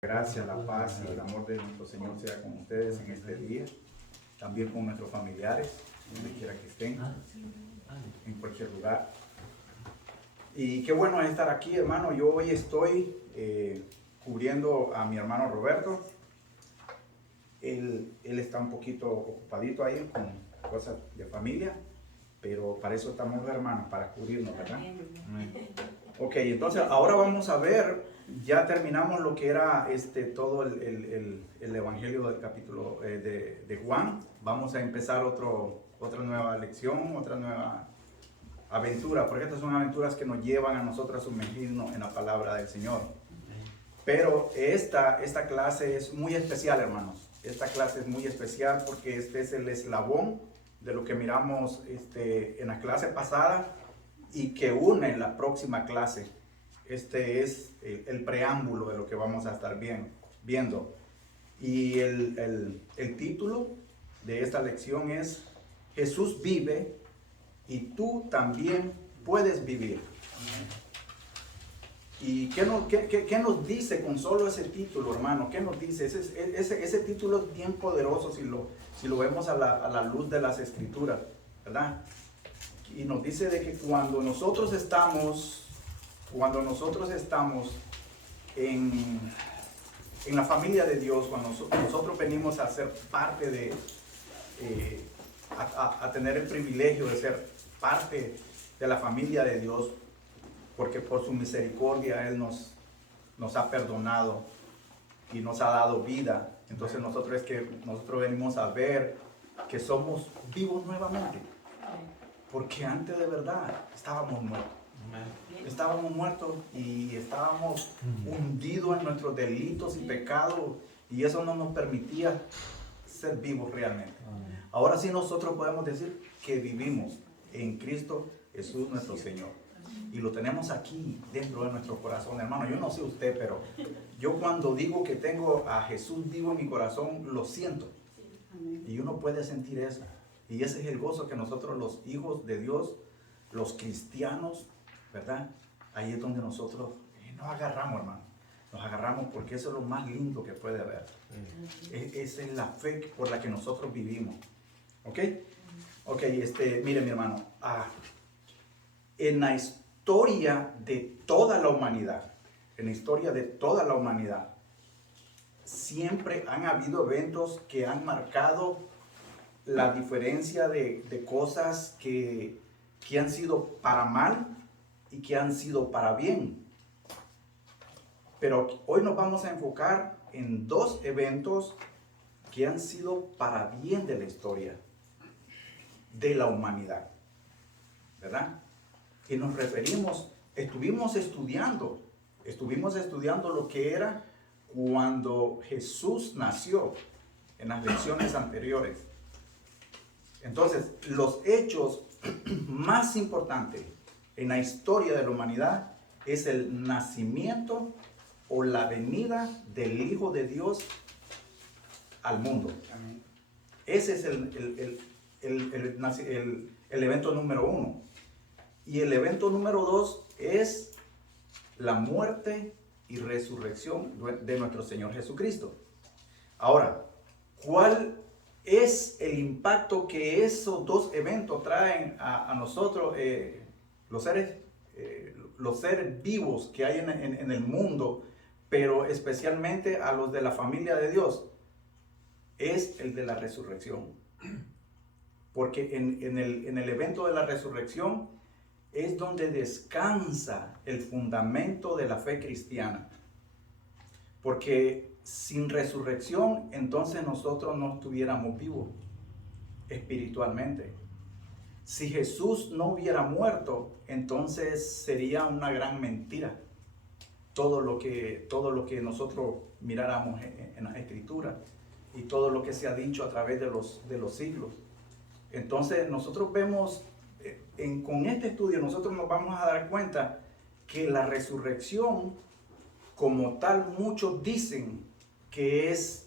Gracia, la paz y el amor de nuestro Señor sea con ustedes en este día, también con nuestros familiares, donde quiera que estén, en cualquier lugar. Y qué bueno es estar aquí, hermano. Yo hoy estoy cubriendo a mi hermano Roberto. Él está un poquito ocupadito ahí con cosas de familia, pero para eso estamos, hermanos, para cubrirnos, ¿verdad? Ok, entonces ahora vamos a ver, ya terminamos lo que era todo el Evangelio del capítulo de Juan. Vamos a empezar otra nueva lección, otra nueva aventura, porque estas son aventuras que nos llevan a nosotros a sumergirnos en la palabra del Señor. Pero esta clase es muy especial, hermanos. Esta clase es muy especial porque este es el eslabón de lo que miramos en la clase pasada y que une la próxima clase. Este es el preámbulo de lo que vamos a estar viendo. Y el título de esta lección es Jesús vive y tú también puedes vivir. ¿Y qué nos dice con solo ese título, hermano? ¿Qué nos dice? Ese título es bien poderoso si lo vemos a la luz de las Escrituras, ¿verdad? Y nos dice de que cuando nosotros estamos en la familia de Dios, cuando nosotros venimos a ser parte de, a tener el privilegio de ser parte de la familia de Dios, porque por su misericordia Él nos ha perdonado y nos ha dado vida. Entonces nosotros venimos a ver que somos vivos nuevamente. Porque antes de verdad estábamos muertos. Estábamos muertos y estábamos hundidos en nuestros delitos y pecados, y eso no nos permitía ser vivos realmente. Ahora sí nosotros podemos decir que vivimos en Cristo Jesús nuestro Señor. Y lo tenemos aquí dentro de nuestro corazón, hermano. Yo no sé usted, pero yo cuando digo que tengo a Jesús vivo en mi corazón, lo siento. Y uno puede sentir eso. Y ese es el gozo que nosotros, los hijos de Dios, los cristianos, ¿verdad? Ahí es donde nosotros nos agarramos, hermano. Nos agarramos porque eso es lo más lindo que puede haber. Esa es la fe por la que nosotros vivimos. ¿Ok? Ok, mire, mi hermano. En la historia de toda la humanidad, siempre han habido eventos que han marcado la diferencia de cosas que han sido para mal y que han sido para bien. Pero hoy nos vamos a enfocar en dos eventos que han sido para bien de la historia de la humanidad, ¿verdad? Y nos referimos, estuvimos estudiando lo que era cuando Jesús nació en las lecciones anteriores. Entonces, los hechos más importantes en la historia de la humanidad es el nacimiento o la venida del Hijo de Dios al mundo. Amén. Ese es el evento número 1. Y el evento número 2 es la muerte y resurrección de nuestro Señor Jesucristo. Ahora, ¿cuál es el impacto que esos dos eventos traen a nosotros, los seres vivos que hay en el mundo, pero especialmente a los de la familia de Dios? Es el de la resurrección. Porque en el evento de la resurrección es donde descansa el fundamento de la fe cristiana. Porque sin resurrección, entonces nosotros no estuviéramos vivos espiritualmente. Si Jesús no hubiera muerto, entonces sería una gran mentira todo lo que nosotros miráramos en la Escritura y todo lo que se ha dicho a través de los siglos. Entonces nosotros vemos, con este estudio nosotros nos vamos a dar cuenta que la resurrección como tal, muchos dicen que es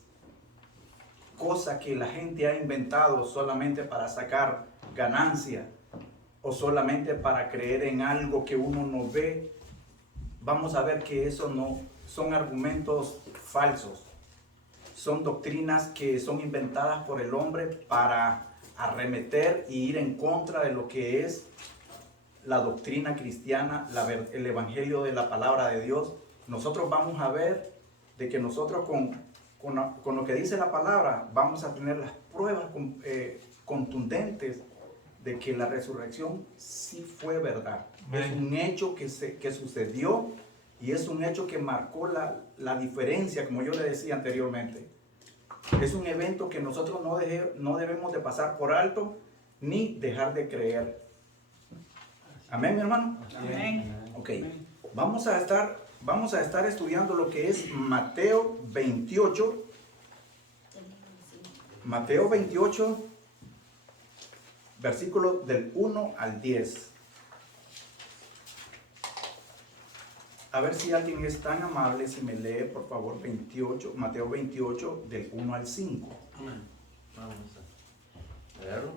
cosa que la gente ha inventado solamente para sacar ganancia o solamente para creer en algo que uno no ve. Vamos a ver que eso no son argumentos falsos. Son doctrinas que son inventadas por el hombre para arremeter y ir en contra de lo que es la doctrina cristiana, el evangelio de la palabra de Dios. Nosotros vamos a ver de que nosotros con lo que dice la palabra vamos a tener las pruebas contundentes de que la resurrección sí fue verdad. Es un hecho que sucedió y es un hecho que marcó la diferencia, como yo le decía anteriormente. Es un evento que nosotros no debemos de pasar por alto ni dejar de creer. Amén, mi hermano. Amén. Ok, vamos a estar estudiando lo que es Mateo 28. Mateo 28, versículo del 1 al 10. A ver si alguien es tan amable si me lee, por favor, Mateo 28, del 1 al 5. Vamos a leerlo.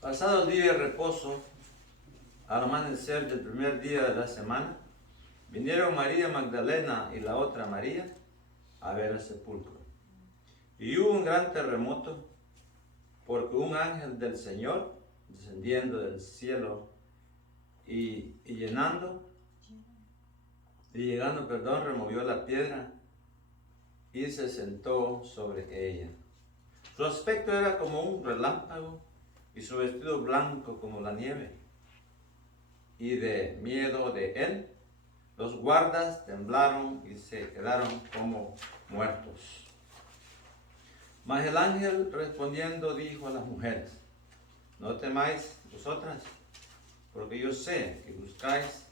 Pasado el día de reposo, al amanecer del primer día de la semana, vinieron María Magdalena y la otra María a ver el sepulcro. Y hubo un gran terremoto, porque un ángel del Señor, descendiendo del cielo y llegando, removió la piedra y se sentó sobre ella. Su aspecto era como un relámpago y su vestido blanco como la nieve. Y de miedo de él, los guardas temblaron y se quedaron como muertos. Mas el ángel respondiendo dijo a las mujeres: no temáis vosotras, porque yo sé que buscáis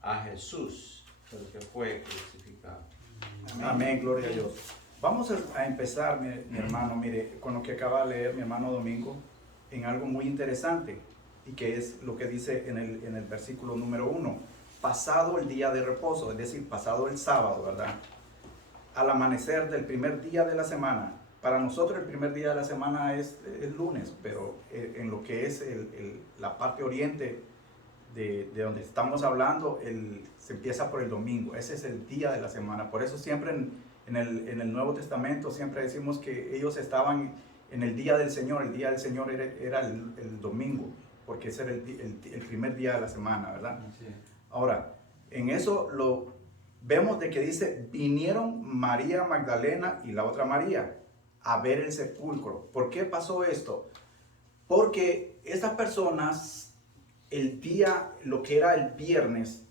a Jesús, el que fue crucificado. Amén, gloria a Dios. Vamos a empezar, mi hermano, mire, con lo que acaba de leer mi hermano Domingo, en algo muy interesante, y que es lo que dice en el versículo número 1. Pasado el día de reposo, es decir, pasado el sábado, ¿verdad? Al amanecer del primer día de la semana. Para nosotros el primer día de la semana es lunes, pero en lo que es la parte oriente de donde estamos hablando, se empieza por el domingo. Ese es el día de la semana. Por eso siempre en el Nuevo Testamento siempre decimos que ellos estaban en el día del Señor. El día del Señor era el domingo, porque ese era el primer día de la semana, ¿verdad? Sí. Ahora, en eso vemos de que dice, vinieron María Magdalena y la otra María a ver el sepulcro. ¿Por qué pasó esto? Porque estas personas, lo que era el viernes,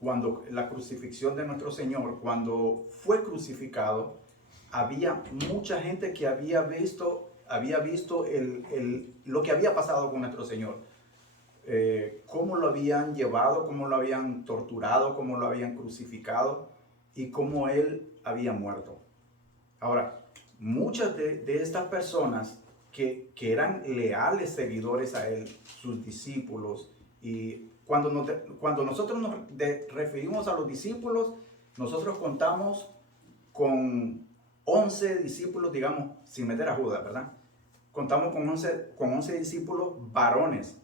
cuando la crucifixión de nuestro Señor, cuando fue crucificado, había mucha gente que había visto lo que había pasado con nuestro Señor. Cómo lo habían llevado, cómo lo habían torturado, cómo lo habían crucificado y cómo Él había muerto. Ahora, muchas de estas personas que eran leales seguidores a Él, sus discípulos, y cuando nosotros nos referimos a los discípulos, nosotros contamos con 11 discípulos, digamos, sin meter a Judas, ¿verdad? Contamos con 11 discípulos varones,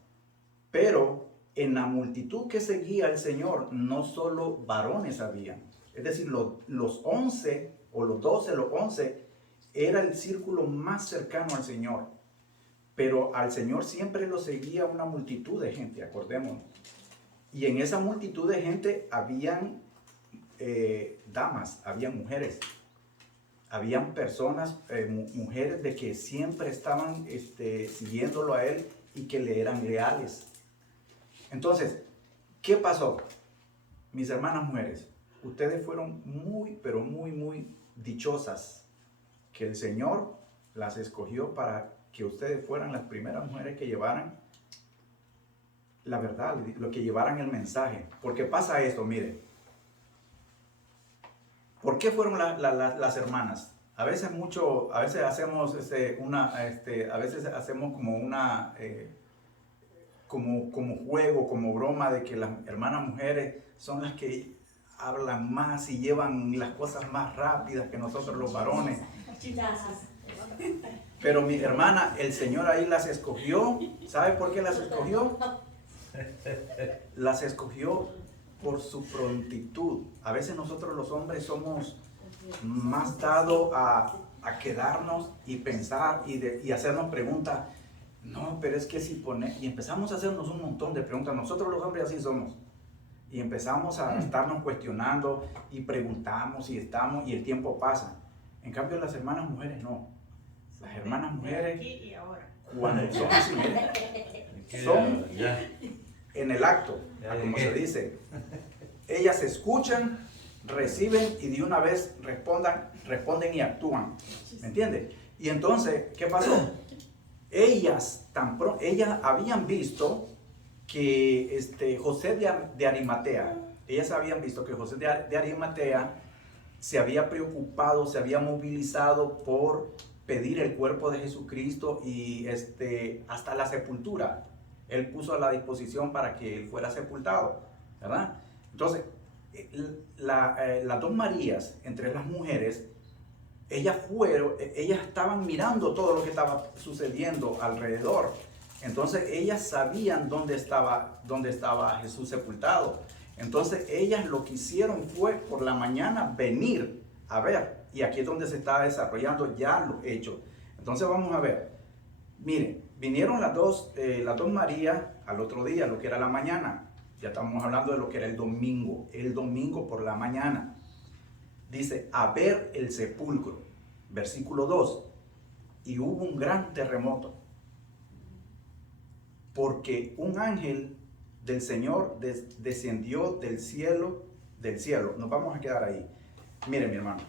pero en la multitud que seguía al Señor, no solo varones había. Es decir, los 11 o los 12, los 11, era el círculo más cercano al Señor. Pero al Señor siempre lo seguía una multitud de gente, acordémonos. Y en esa multitud de gente habían damas, habían mujeres. Habían personas, mujeres de que siempre estaban siguiéndolo a Él y que le eran leales. Entonces, ¿qué pasó? Mis hermanas mujeres, ustedes fueron muy, pero muy, muy dichosas que el Señor las escogió para que ustedes fueran las primeras mujeres que llevaran la verdad, lo que llevaran el mensaje. Porque pasa esto, mire. ¿Por qué fueron las hermanas? A veces hacemos a veces hacemos como una como juego, como broma de que las hermanas mujeres son las que hablan más y llevan las cosas más rápidas que nosotros los varones. Pero mi hermana, el Señor ahí las escogió. ¿Sabe por qué las escogió? Las escogió por su prontitud. A veces nosotros los hombres somos más dados a quedarnos y pensar y hacernos preguntas. No, pero es que si y empezamos a hacernos un montón de preguntas. Nosotros los hombres así somos. Y empezamos a estarnos cuestionando y preguntamos y estamos y el tiempo pasa. En cambio las hermanas mujeres no. Las hermanas mujeres, cuando son así, son en el acto, como se dice. Ellas escuchan, reciben y de una vez responden y actúan. ¿Me entiendes? Y entonces, ¿qué pasó? Ellas habían visto que José de Arimatea, ellas habían visto que José de Arimatea se había preocupado, se había movilizado por pedir el cuerpo de Jesucristo y hasta la sepultura. Él puso a la disposición para que él fuera sepultado, ¿verdad? Entonces, las dos Marías, entre las mujeres, ellas estaban mirando todo lo que estaba sucediendo alrededor. Entonces ellas sabían dónde estaba Jesús sepultado. Entonces ellas lo que hicieron fue por la mañana venir a ver. Y aquí es donde se está desarrollando ya lo hecho. Entonces vamos a ver. Miren, vinieron las dos Marías al otro día, lo que era la mañana. Ya estamos hablando de lo que era el domingo por la mañana. Dice, a ver el sepulcro. Versículo 2. Y hubo un gran terremoto, porque un ángel del Señor descendió del cielo. Nos vamos a quedar ahí. Miren, mi hermano,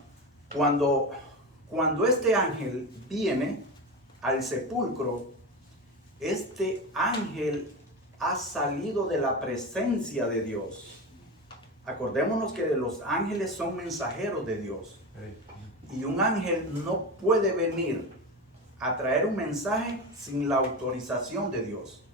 cuando este ángel viene al sepulcro, este ángel ha salido de la presencia de Dios. Acordémonos que los ángeles son mensajeros de Dios. Y un ángel no puede venir a traer un mensaje sin la autorización de Dios.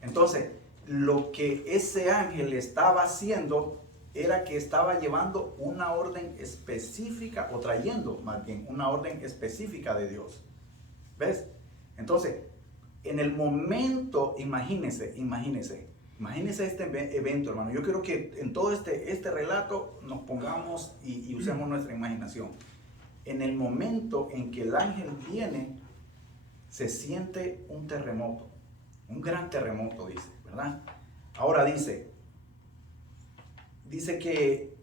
Entonces, lo que ese ángel estaba haciendo era que estaba llevando una orden específica, o trayendo más bien una orden específica de Dios. ¿Ves? Entonces, en el momento, imagínense este evento, hermano. Yo quiero que en todo este relato nos pongamos y usemos nuestra imaginación. En el momento en que el ángel viene, se siente un terremoto, un gran terremoto, dice, ¿verdad? Ahora dice que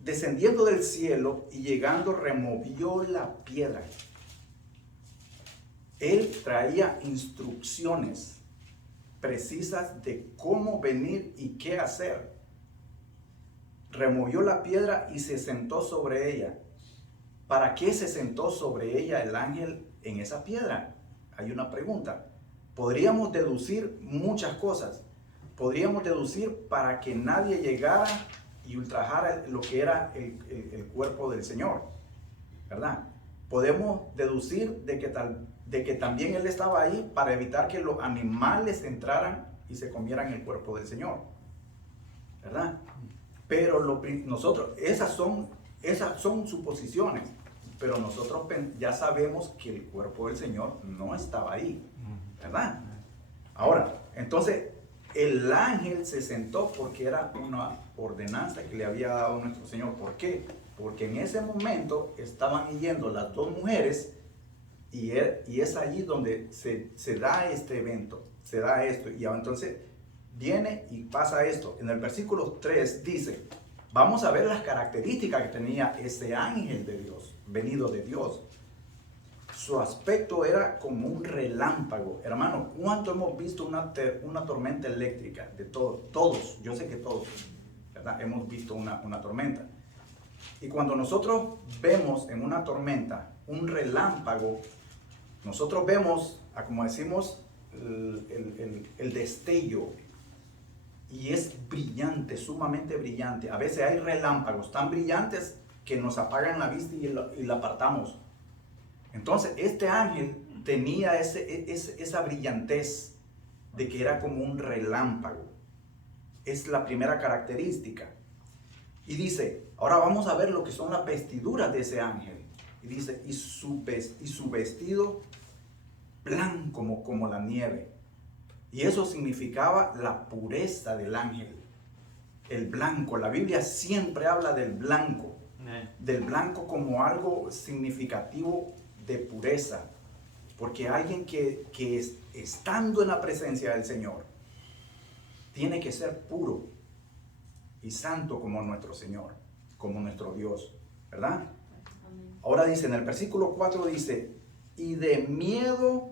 descendiendo del cielo y llegando removió la piedra. Él traía instrucciones precisas de cómo venir y qué hacer. Removió la piedra y se sentó sobre ella. ¿Para qué se sentó sobre ella el ángel en esa piedra? Hay una pregunta. Podríamos deducir muchas cosas. Podríamos deducir para que nadie llegara y ultrajara lo que era el cuerpo del Señor, ¿verdad? Podemos deducir de que también Él estaba ahí para evitar que los animales entraran y se comieran el cuerpo del Señor, ¿verdad? Pero esas son suposiciones, pero nosotros ya sabemos que el cuerpo del Señor no estaba ahí, ¿verdad? Ahora, entonces, el ángel se sentó porque era una ordenanza que le había dado nuestro Señor. ¿Por qué? Porque en ese momento estaban yendo las dos mujeres y es allí donde se da este evento, se da esto. Y entonces viene y pasa esto. En el versículo 3 dice, vamos a ver las características que tenía ese ángel de Dios, venido de Dios. Su aspecto era como un relámpago. Hermano, ¿cuánto hemos visto una tormenta eléctrica? De todos, yo sé que todos, ¿verdad? Hemos visto una tormenta. Y cuando nosotros vemos en una tormenta un relámpago, nosotros vemos, como decimos, el destello. Y es brillante, sumamente brillante. A veces hay relámpagos tan brillantes que nos apagan la vista y la apartamos. Entonces, este ángel tenía esa brillantez de que era como un relámpago. Es la primera característica. Y dice, ahora vamos a ver lo que son las vestiduras de ese ángel. Y dice, y su vestido blanco como la nieve. Y eso significaba la pureza del ángel. El blanco, la Biblia siempre habla del blanco como algo significativo de pureza, porque alguien que estando en la presencia del Señor tiene que ser puro y santo como nuestro Señor, como nuestro Dios, ¿verdad? Ahora dice, en el versículo 4 dice, y de miedo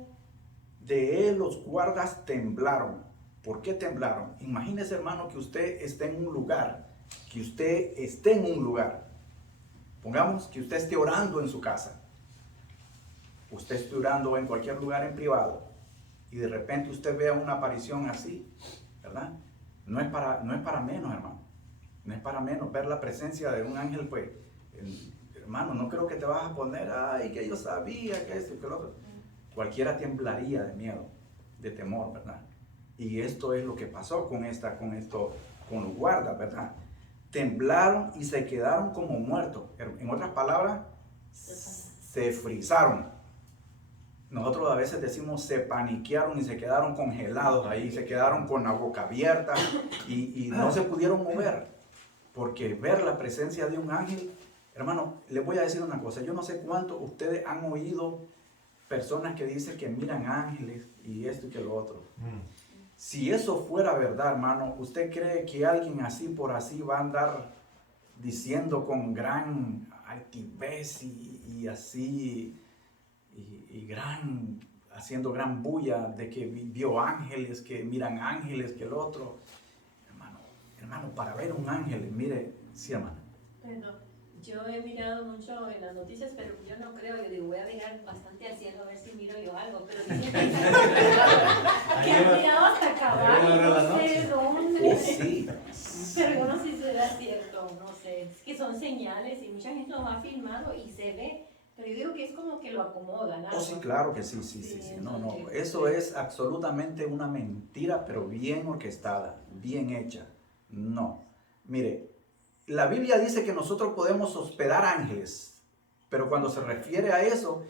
de él los guardas temblaron. ¿Por qué temblaron? Imagínese, hermano, que usted esté en un lugar, pongamos que usted esté orando en su casa, usted esté orando en cualquier lugar en privado, y de repente usted vea una aparición así, ¿verdad? No es para menos, hermano, no es para menos ver la presencia de un ángel, pues, hermano, no creo que te vas a poner, ay, que yo sabía que esto y que lo otro. Cualquiera temblaría de miedo, de temor, ¿verdad? Y esto es lo que pasó con los guardas, ¿verdad? Temblaron y se quedaron como muertos. En otras palabras, se frizaron. Nosotros a veces decimos se paniquearon y se quedaron congelados ahí, se quedaron con la boca abierta y no se pudieron mover. Porque ver la presencia de un ángel, hermano, les voy a decir una cosa, yo no sé cuánto ustedes han oído personas que dicen que miran ángeles y esto y que lo otro. Si eso fuera verdad, hermano, ¿usted cree que alguien así por así va a andar diciendo con gran altivez y así haciendo gran bulla de que vio ángeles, que miran ángeles, que el otro? Hermano, para ver un ángel, mire, sí, hermano. Perdón, yo he mirado mucho en las noticias, pero yo no creo, yo digo, voy a mirar bastante al cielo a ver si miro yo algo, pero dicen que han mirado hasta caballos, no sé dónde. Sí. Pero yo no sé si será cierto, no sé, es que son señales y mucha gente lo ha filmado y se ve, pero yo digo que es como que lo acomodan. Oh, sí, claro que sí. No, eso es absolutamente una mentira, pero bien orquestada, bien hecha. No, mire, la Biblia dice que nosotros podemos hospedar ángeles, pero cuando se refiere a eso,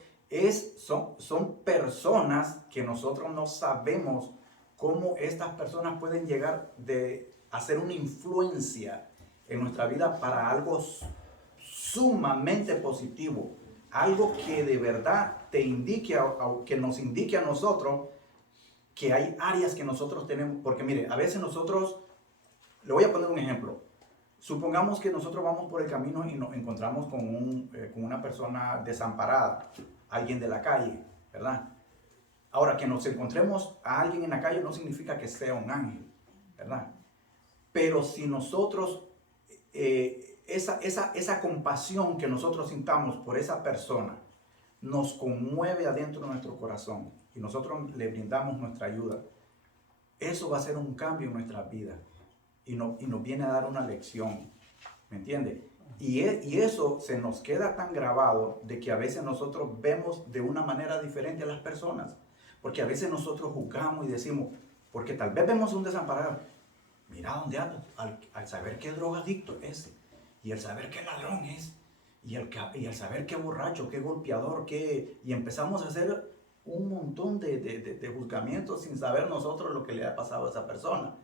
son personas que nosotros no sabemos cómo estas personas pueden llegar de hacer una influencia en nuestra vida para algo sumamente positivo, algo que de verdad te indique, que nos indique a nosotros que hay áreas que nosotros tenemos, porque mire, a veces nosotros, le voy a poner un ejemplo. Supongamos que nosotros vamos por el camino y nos encontramos con una persona desamparada, alguien de la calle, ¿verdad? Ahora, que nos encontremos a alguien en la calle no significa que sea un ángel, ¿verdad? Pero si nosotros, esa compasión que nosotros sintamos por esa persona, nos conmueve adentro de nuestro corazón y nosotros le brindamos nuestra ayuda, eso va a ser un cambio en nuestra vida. Y nos viene a dar una lección, ¿me entiende? Y eso se nos queda tan grabado de que a veces nosotros vemos de una manera diferente a las personas, porque a veces nosotros juzgamos y decimos, porque tal vez vemos un desamparado, mira dónde anda, al saber qué drogadicto es, y al saber qué ladrón es, y al saber qué borracho, qué golpeador, y empezamos a hacer un montón de juzgamientos sin saber nosotros lo que le ha pasado a esa persona.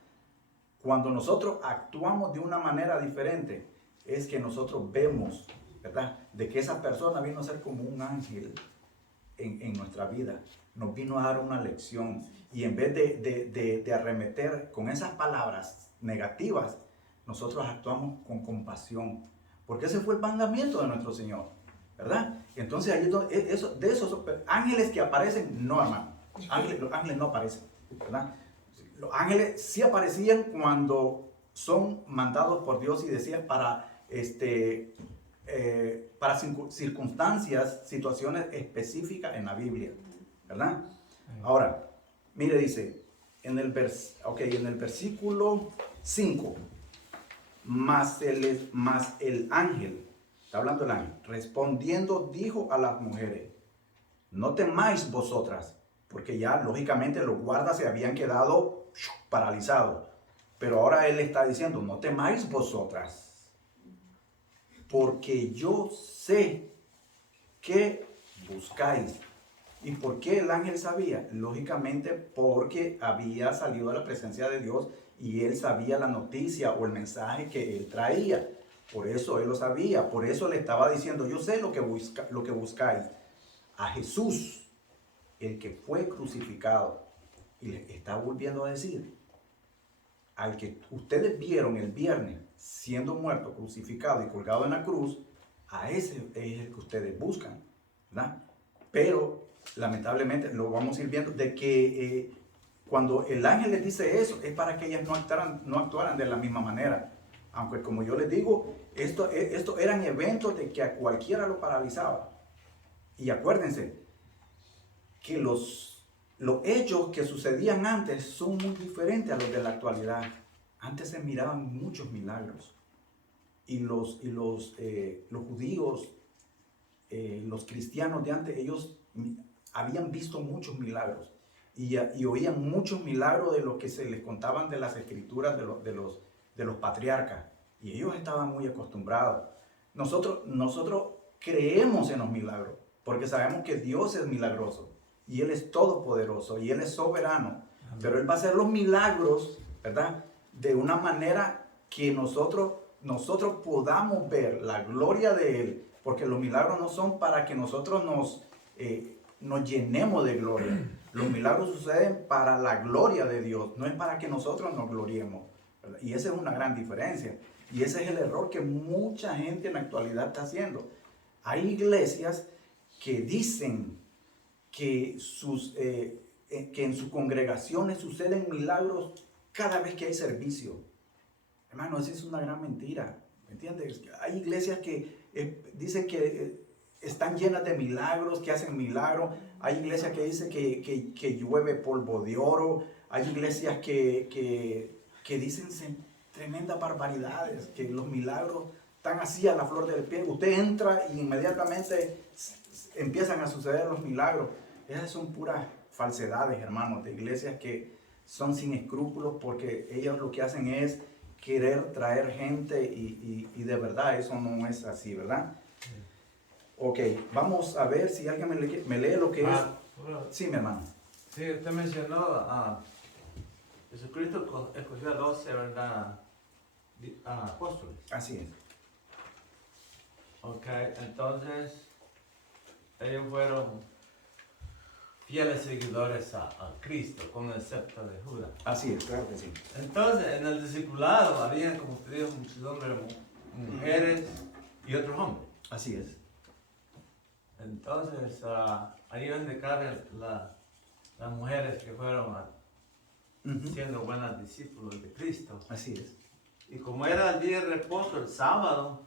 Cuando nosotros actuamos de una manera diferente, es que nosotros vemos, ¿verdad?, de que esa persona vino a ser como un ángel en nuestra vida. Nos vino a dar una lección. Y en vez de arremeter con esas palabras negativas, nosotros actuamos con compasión. Porque ese fue el mandamiento de nuestro Señor, ¿verdad? Entonces, ahí de esos ángeles que aparecen, no, hermano. Los ángeles no aparecen, ¿verdad? Los ángeles sí aparecían cuando son mandados por Dios y decían para circunstancias, situaciones específicas en la Biblia, ¿verdad? Ahora, mire, dice en el versículo 5, más el ángel, está hablando el ángel, respondiendo dijo a las mujeres, no temáis vosotras, porque ya lógicamente los guardas se habían quedado paralizados. Pero ahora él está diciendo, no temáis vosotras, porque yo sé que buscáis ¿Y por qué el ángel sabía? Lógicamente porque había salido a la presencia de Dios y él sabía la noticia o el mensaje que él traía. Por eso él lo sabía, por eso le estaba diciendo, yo sé lo que buscáis, a Jesús, el que fue crucificado. Y le está volviendo a decir, al que ustedes vieron el viernes siendo muerto, crucificado y colgado en la cruz, a ese es el que ustedes buscan, ¿verdad? Pero lamentablemente lo vamos a ir viendo de que cuando el ángel les dice eso es para que ellas no actuaran de la misma manera. Aunque como yo les digo, esto eran eventos de que a cualquiera lo paralizaba. Y acuérdense que los hechos que sucedían antes son muy diferentes a los de la actualidad. Antes se miraban muchos milagros. Y los judíos, los cristianos de antes, ellos habían visto muchos milagros. Y oían muchos milagros de lo que se les contaban de las escrituras de los patriarcas. Y ellos estaban muy acostumbrados. Nosotros creemos en los milagros, porque sabemos que Dios es milagroso. Y Él es todopoderoso y Él es soberano. Amén. Pero Él va a hacer los milagros, ¿verdad? De una manera que nosotros podamos ver la gloria de Él. Porque los milagros no son para que nosotros nos llenemos de gloria. Los milagros suceden para la gloria de Dios, no es para que nosotros nos gloriemos, ¿verdad? Y esa es una gran diferencia. Y ese es el error que mucha gente en la actualidad está haciendo. Hay iglesias que dicen que en sus congregaciones suceden milagros cada vez que hay servicio. Hermano, esa es una gran mentira, ¿me entiendes? Hay iglesias que dicen que están llenas de milagros, que hacen milagros. Hay iglesias que dicen que llueve polvo de oro. Hay iglesias que dicen tremendas barbaridades, que los milagros están así a la flor del pie. Usted entra y inmediatamente empiezan a suceder los milagros. Esas son puras falsedades, hermanos, de iglesias que son sin escrúpulos, porque ellos lo que hacen es querer traer gente y de verdad eso no es así, ¿verdad? Ok, vamos a ver si alguien me lee lo que es. Sí, mi hermano. Sí, usted mencionó Jesucristo escogió a 12, ¿verdad? Apóstoles. Así es. Ok, entonces ellos fueron fieles seguidores a Cristo, con el scepter de Judas. Así es, claro que sí. Entonces, en el discipulado había, como usted dijo, muchos mujeres y otros hombres. Así es. Entonces, ahí donde caben las mujeres que fueron siendo buenas discípulos de Cristo. Así es. Y como era el día de reposo, el sábado,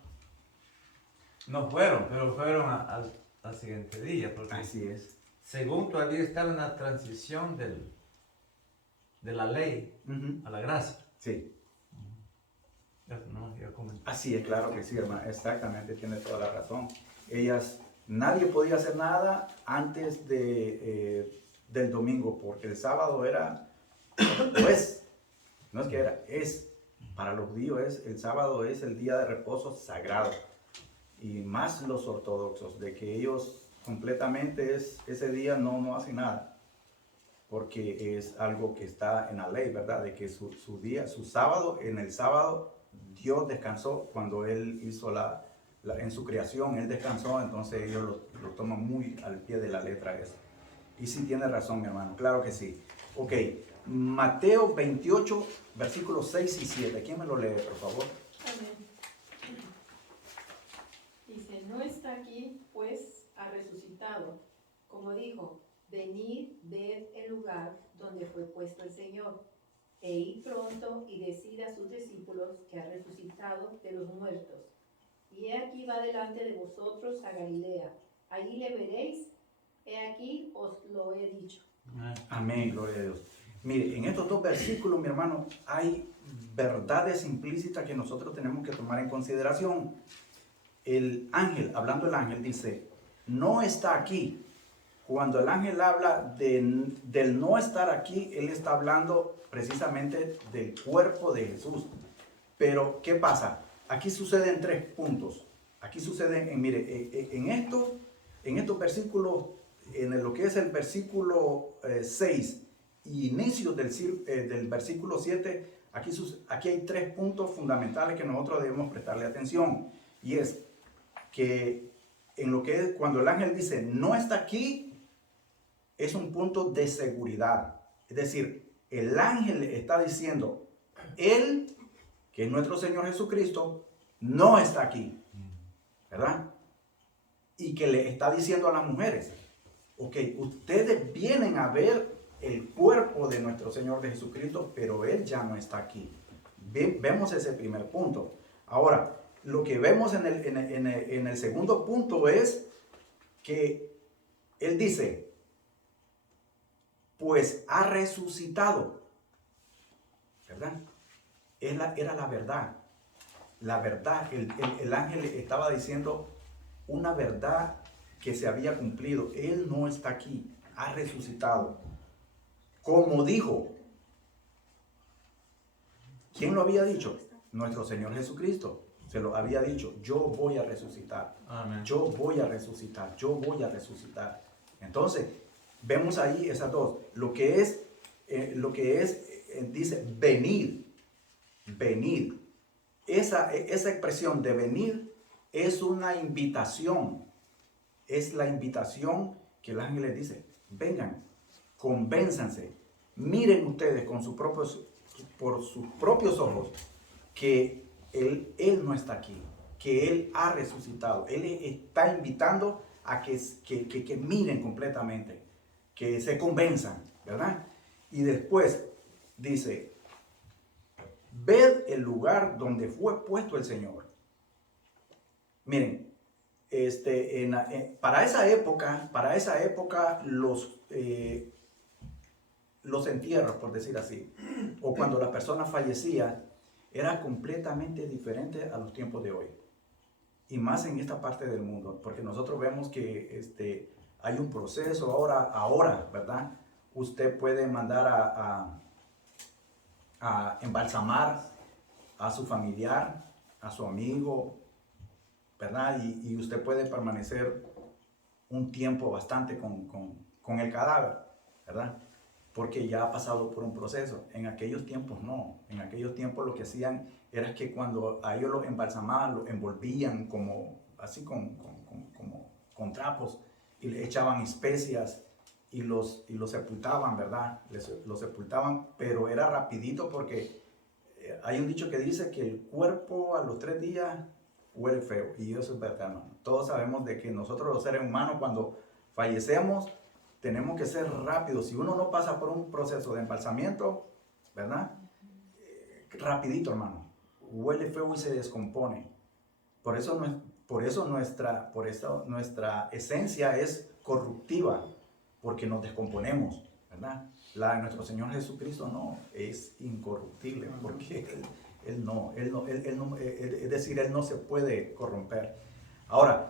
no fueron, pero fueron al siguiente día. Porque así es. Según todavía estaba en la transición de la ley a la gracia. Sí. No, yo comenté. Así es, claro que sí, hermano. Exactamente, tiene toda la razón. Nadie podía hacer nada antes del domingo, porque el sábado era, pues, no es que era, es, para los judíos el sábado es el día de reposo sagrado. Y más los ortodoxos, de que ellos completamente ese día no hacen nada, porque es algo que está en la ley, ¿verdad? De que su día, su sábado, en el sábado Dios descansó cuando Él hizo en su creación, Él descansó, entonces ellos lo toman muy al pie de la letra eso. Y sí tiene razón, mi hermano, claro que sí. Ok, Mateo 28, versículos 6 y 7. ¿Quién me lo lee, por favor? Amén. Dice, no está aquí, pues ha resucitado. Como dijo, venid, ved el lugar donde fue puesto el Señor, e id pronto y decid a sus discípulos que ha resucitado de los muertos. Y he aquí va delante de vosotros a Galilea. Allí le veréis, he aquí os lo he dicho. Amén, gloria a Dios. Mire, en estos dos versículos, mi hermano, hay verdades implícitas que nosotros tenemos que tomar en consideración. El ángel, hablando el ángel, dice, no está aquí. Cuando el ángel habla del no estar aquí, él está hablando precisamente del cuerpo de Jesús. Pero, ¿qué pasa? Aquí suceden 3 puntos. Aquí suceden, mire, en estos versículos lo que es el versículo 6 y inicios del versículo 7, aquí hay 3 puntos fundamentales que nosotros debemos prestarle atención. Y es que en lo que es, cuando el ángel dice no está aquí, es un punto de seguridad. Es decir, el ángel está diciendo, él, que es nuestro Señor Jesucristo, no está aquí, ¿verdad? Y que le está diciendo a las mujeres, ok, ustedes vienen a ver el cuerpo de nuestro Señor de Jesucristo, pero Él ya no está aquí. Vemos ese primer punto. Ahora, lo que vemos en el segundo punto es que Él dice, pues ha resucitado, ¿verdad? Era la verdad. La verdad, el ángel estaba diciendo una verdad que se había cumplido. Él no está aquí, ha resucitado. Como dijo, ¿quién lo había dicho? Nuestro Señor Jesucristo. Se lo había dicho, yo voy a resucitar. Amén. Yo voy a resucitar, yo voy a resucitar. Entonces, vemos ahí esas dos. Lo que es, dice, venid. Esa expresión de venir es una invitación. Es la invitación que el ángel les dice, vengan, convénzanse, miren ustedes por sus propios ojos que él no está aquí, que Él ha resucitado. Él está invitando a que miren completamente, que se convenzan, ¿verdad? Y después dice, ved el lugar donde fue puesto el Señor. Miren, para esa época los entierros, por decir así, o cuando la persona fallecía, era completamente diferente a los tiempos de hoy. Y más en esta parte del mundo, porque nosotros vemos que hay un proceso ahora, ¿verdad? Usted puede mandar a embalsamar a su familiar, a su amigo, ¿verdad? Y usted puede permanecer un tiempo bastante con el cadáver, ¿verdad? Porque ya ha pasado por un proceso. En aquellos tiempos no. En aquellos tiempos lo que hacían era que cuando a ellos los embalsamaban, los envolvían así con trapos y le echaban especias y los sepultaban, ¿verdad? Los sepultaban, pero era rapidito porque hay un dicho que dice que el cuerpo a los 3 días huele feo, y eso es verdad, hermano. Todos sabemos de que nosotros los seres humanos cuando fallecemos tenemos que ser rápidos. Si uno no pasa por un proceso de embalsamiento, ¿verdad? Rapidito, hermano. Huele feo y se descompone. Por eso nuestra esencia es corruptiva, porque nos descomponemos, ¿verdad? La de nuestro Señor Jesucristo no, es incorruptible, porque Él no, es decir, Él no se puede corromper. Ahora,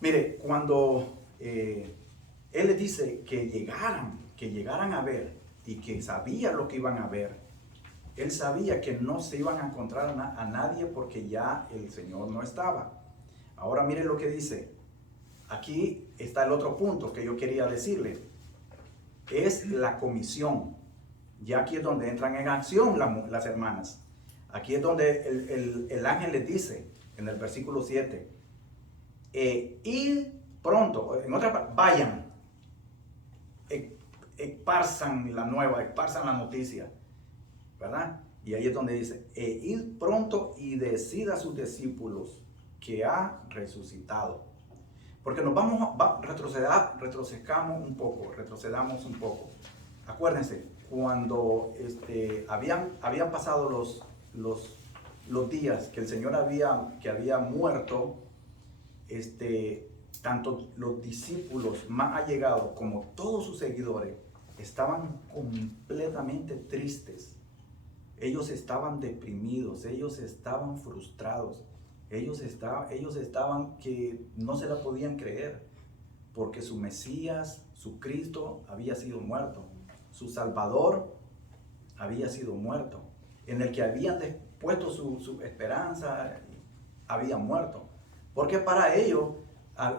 mire, cuando Él les dice que llegaran a ver y que sabía lo que iban a ver, Él sabía que no se iban a encontrar a nadie porque ya el Señor no estaba. Ahora mire lo que dice. Aquí está el otro punto que yo quería decirle. Es la comisión. Ya aquí es donde entran en acción las hermanas. Aquí es donde el ángel les dice en el versículo 7. Id pronto, en otra parte, vayan. Esparzan la noticia, ¿verdad? Y ahí es donde dice, id pronto y decid a sus discípulos que ha resucitado. Porque nos retrocedamos un poco. Acuérdense, cuando habían pasado los días que el Señor había muerto, tanto los discípulos más allegados como todos sus seguidores estaban completamente tristes. Ellos estaban deprimidos, ellos estaban frustrados, ellos estaban que no se la podían creer, porque su Mesías, su Cristo, había sido muerto. Su Salvador había sido muerto. En el que habían puesto su esperanza, había muerto. Porque para ellos,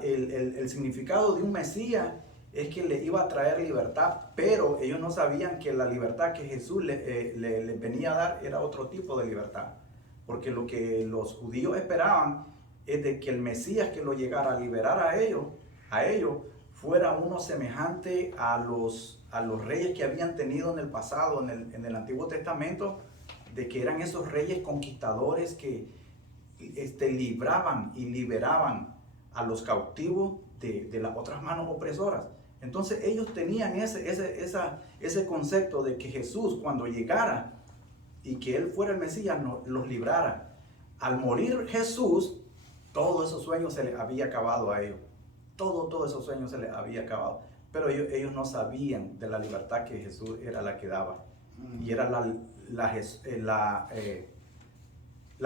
el significado de un Mesías es que le iba a traer libertad, pero ellos no sabían que la libertad que Jesús le venía a dar era otro tipo de libertad. Porque lo que los judíos esperaban es de que el Mesías que lo llegara a liberar a ellos fuera uno semejante a los reyes que habían tenido en el pasado, en el Antiguo Testamento, de que eran esos reyes conquistadores que libraban y liberaban a los cautivos de las otras manos opresoras. Entonces ellos tenían ese concepto de que Jesús, cuando llegara y que Él fuera el Mesías, los librara. Al morir Jesús, todos esos sueños se les había acabado a ellos. Todos esos sueños se les había acabado. Pero ellos no sabían de la libertad que Jesús era la que daba. Y era la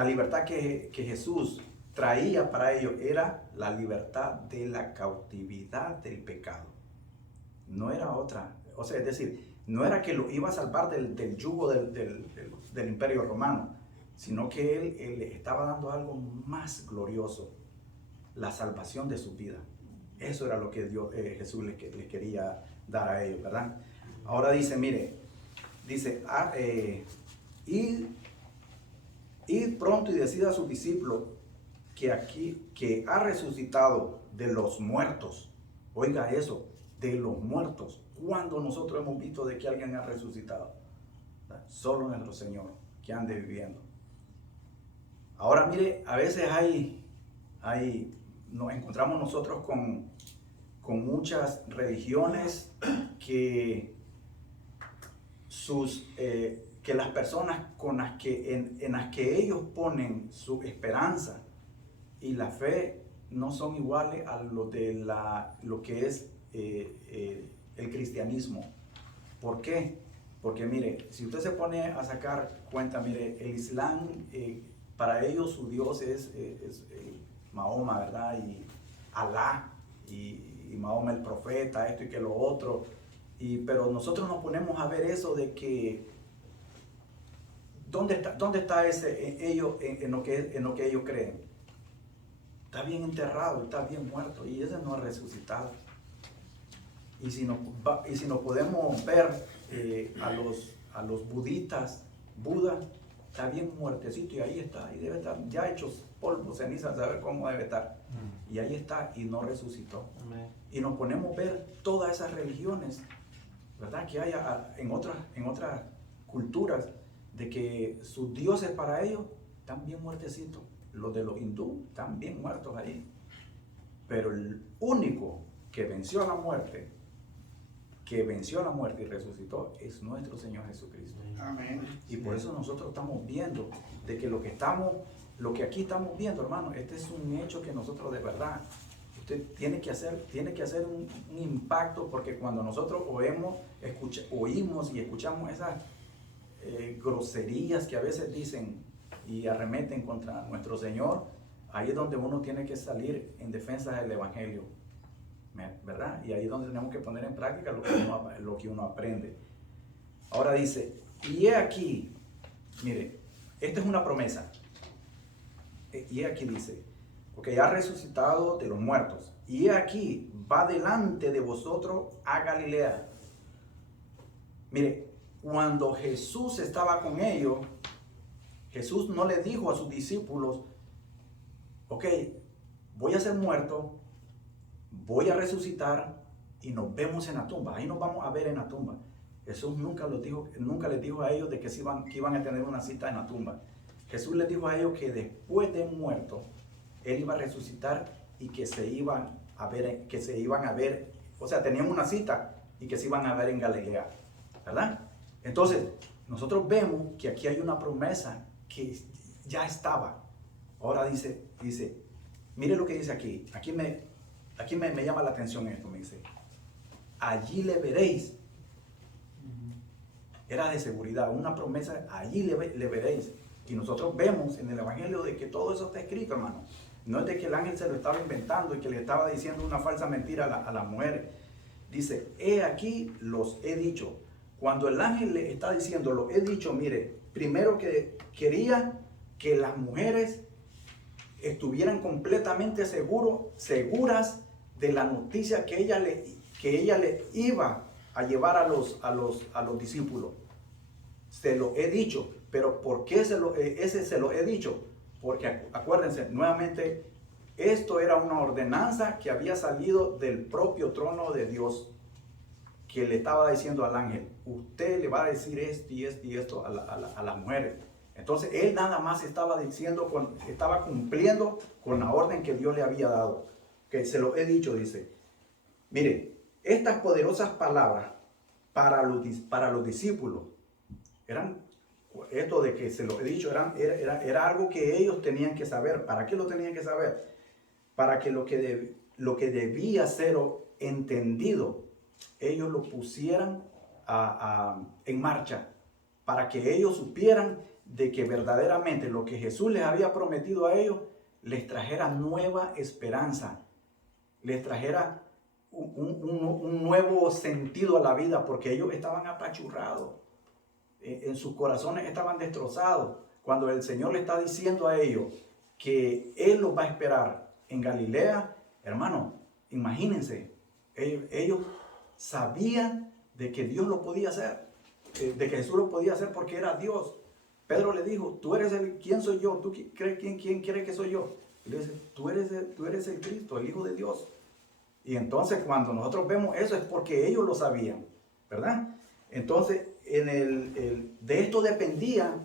libertad que Jesús traía para ellos, era la libertad de la cautividad del pecado. No era otra. O sea, es decir, no era que lo iba a salvar del yugo del imperio romano, sino que él les estaba dando algo más glorioso, la salvación de su vida. Eso era lo que Jesús les quería dar a ellos, ¿verdad? Ahora dice, mire, id pronto y decid a sus discípulos que ha resucitado de los muertos. Oiga eso, de los muertos. ¿Cuándo nosotros hemos visto de que alguien ha resucitado? Solo nuestro Señor, que ande viviendo. Ahora mire, a veces nos encontramos nosotros con muchas religiones que las personas en las que ellos ponen su esperanza y la fe no son iguales a lo que es el cristianismo. ¿Por qué? Porque mire, si usted se pone a sacar cuenta, mire, el Islam, para ellos su Dios es Mahoma, ¿verdad? Y Alá, y Mahoma el profeta, esto y que lo otro. Pero nosotros nos ponemos a ver eso de que ¿dónde está ellos en lo que ellos creen? Está bien enterrado, está bien muerto, y ese no ha resucitado. Y si nos podemos ver a los budistas, Buda está bien muertecito y ahí está, y debe estar ya hechos polvo, ceniza, saber cómo debe estar. Y ahí está y no resucitó. Amén. Y nos ponemos a ver todas esas religiones, ¿verdad? Que hay en otras culturas, de que sus dioses para ellos están bien muertecitos. Los de los hindú están bien muertos ahí. Pero el único que venció la muerte y resucitó es nuestro Señor Jesucristo. Amén. Y por eso nosotros estamos viendo de que lo que aquí estamos viendo, hermano, este es un hecho que nosotros de verdad, usted tiene que hacer un impacto, porque cuando nosotros oímos y escuchamos esas groserías que a veces dicen y arremeten contra nuestro Señor, ahí es donde uno tiene que salir en defensa del Evangelio, ¿verdad? Y ahí es donde tenemos que poner en práctica lo que uno aprende. Ahora dice, y he aquí, mire, esta es una promesa. Y he aquí dice, porque ha resucitado de los muertos, y he aquí, va delante de vosotros a Galilea. Mire, cuando Jesús estaba con ellos, Jesús no le dijo a sus discípulos, ok, voy a ser muerto, voy a resucitar y nos vemos en la tumba. Ahí nos vamos a ver en la tumba. Jesús nunca les dijo a ellos de que iban a tener una cita en la tumba. Jesús les dijo a ellos que después de muerto, Él iba a resucitar y que se iban a ver, o sea, tenían una cita y que se iban a ver en Galilea, ¿verdad? Entonces, nosotros vemos que aquí hay una promesa que ya estaba. Ahora dice, mire lo que dice aquí. Aquí me llama la atención esto, me dice, allí le veréis. Era de seguridad, una promesa, allí le veréis. Y nosotros vemos en el Evangelio de que todo eso está escrito, hermano. No es de que el ángel se lo estaba inventando y que le estaba diciendo una falsa mentira a la mujer. Dice, he aquí los he dicho. Cuando el ángel le está diciendo, lo he dicho, mire, primero que quería que las mujeres estuvieran completamente seguras de la noticia que que ella le iba a llevar a los discípulos. Se lo he dicho, pero ¿por qué se lo he dicho? Porque acuérdense, nuevamente, esto era una ordenanza que había salido del propio trono de Dios, que le estaba diciendo al ángel, usted le va a decir esto y esto y esto a las mujeres. Entonces él nada más estaba estaba cumpliendo con la orden que Dios le había dado. Que se lo he dicho, dice, mire, estas poderosas palabras para los discípulos eran, esto de que se lo he dicho, era algo que ellos tenían que saber. ¿Para qué lo tenían que saber? Para que lo que debía ser entendido, ellos lo pusieran en marcha, para que ellos supieran de que verdaderamente lo que Jesús les había prometido a ellos les trajera nueva esperanza, les trajera un nuevo sentido a la vida, porque ellos estaban apachurrados, en sus corazones estaban destrozados. Cuando el Señor le está diciendo a ellos que Él los va a esperar en Galilea, hermano, imagínense, ellos sabían de que Dios lo podía hacer, de que Jesús lo podía hacer porque era Dios. Pedro le dijo, ¿quién soy yo? ¿Tú crees quién quiere que soy yo? Y le dice, tú eres el Cristo, el Hijo de Dios. Y entonces cuando nosotros vemos eso es porque ellos lo sabían, ¿verdad? Entonces de esto dependía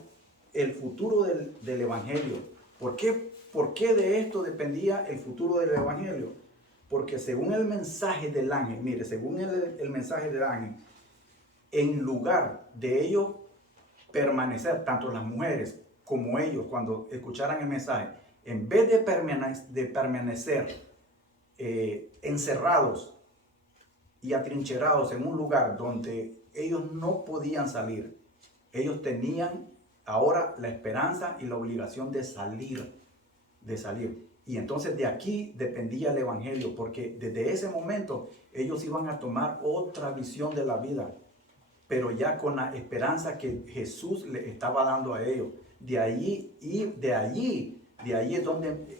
el futuro del Evangelio. ¿Por qué de esto dependía el futuro del Evangelio? Porque según el mensaje del ángel, mire, según el mensaje del ángel, en lugar de ellos permanecer, tanto las mujeres como ellos, cuando escucharan el mensaje, en vez de permanecer encerrados y atrincherados en un lugar donde ellos no podían salir, ellos tenían ahora la esperanza y la obligación de salir. Y entonces de aquí dependía el Evangelio, porque desde ese momento ellos iban a tomar otra visión de la vida, pero ya con la esperanza que Jesús le estaba dando a ellos. De allí es donde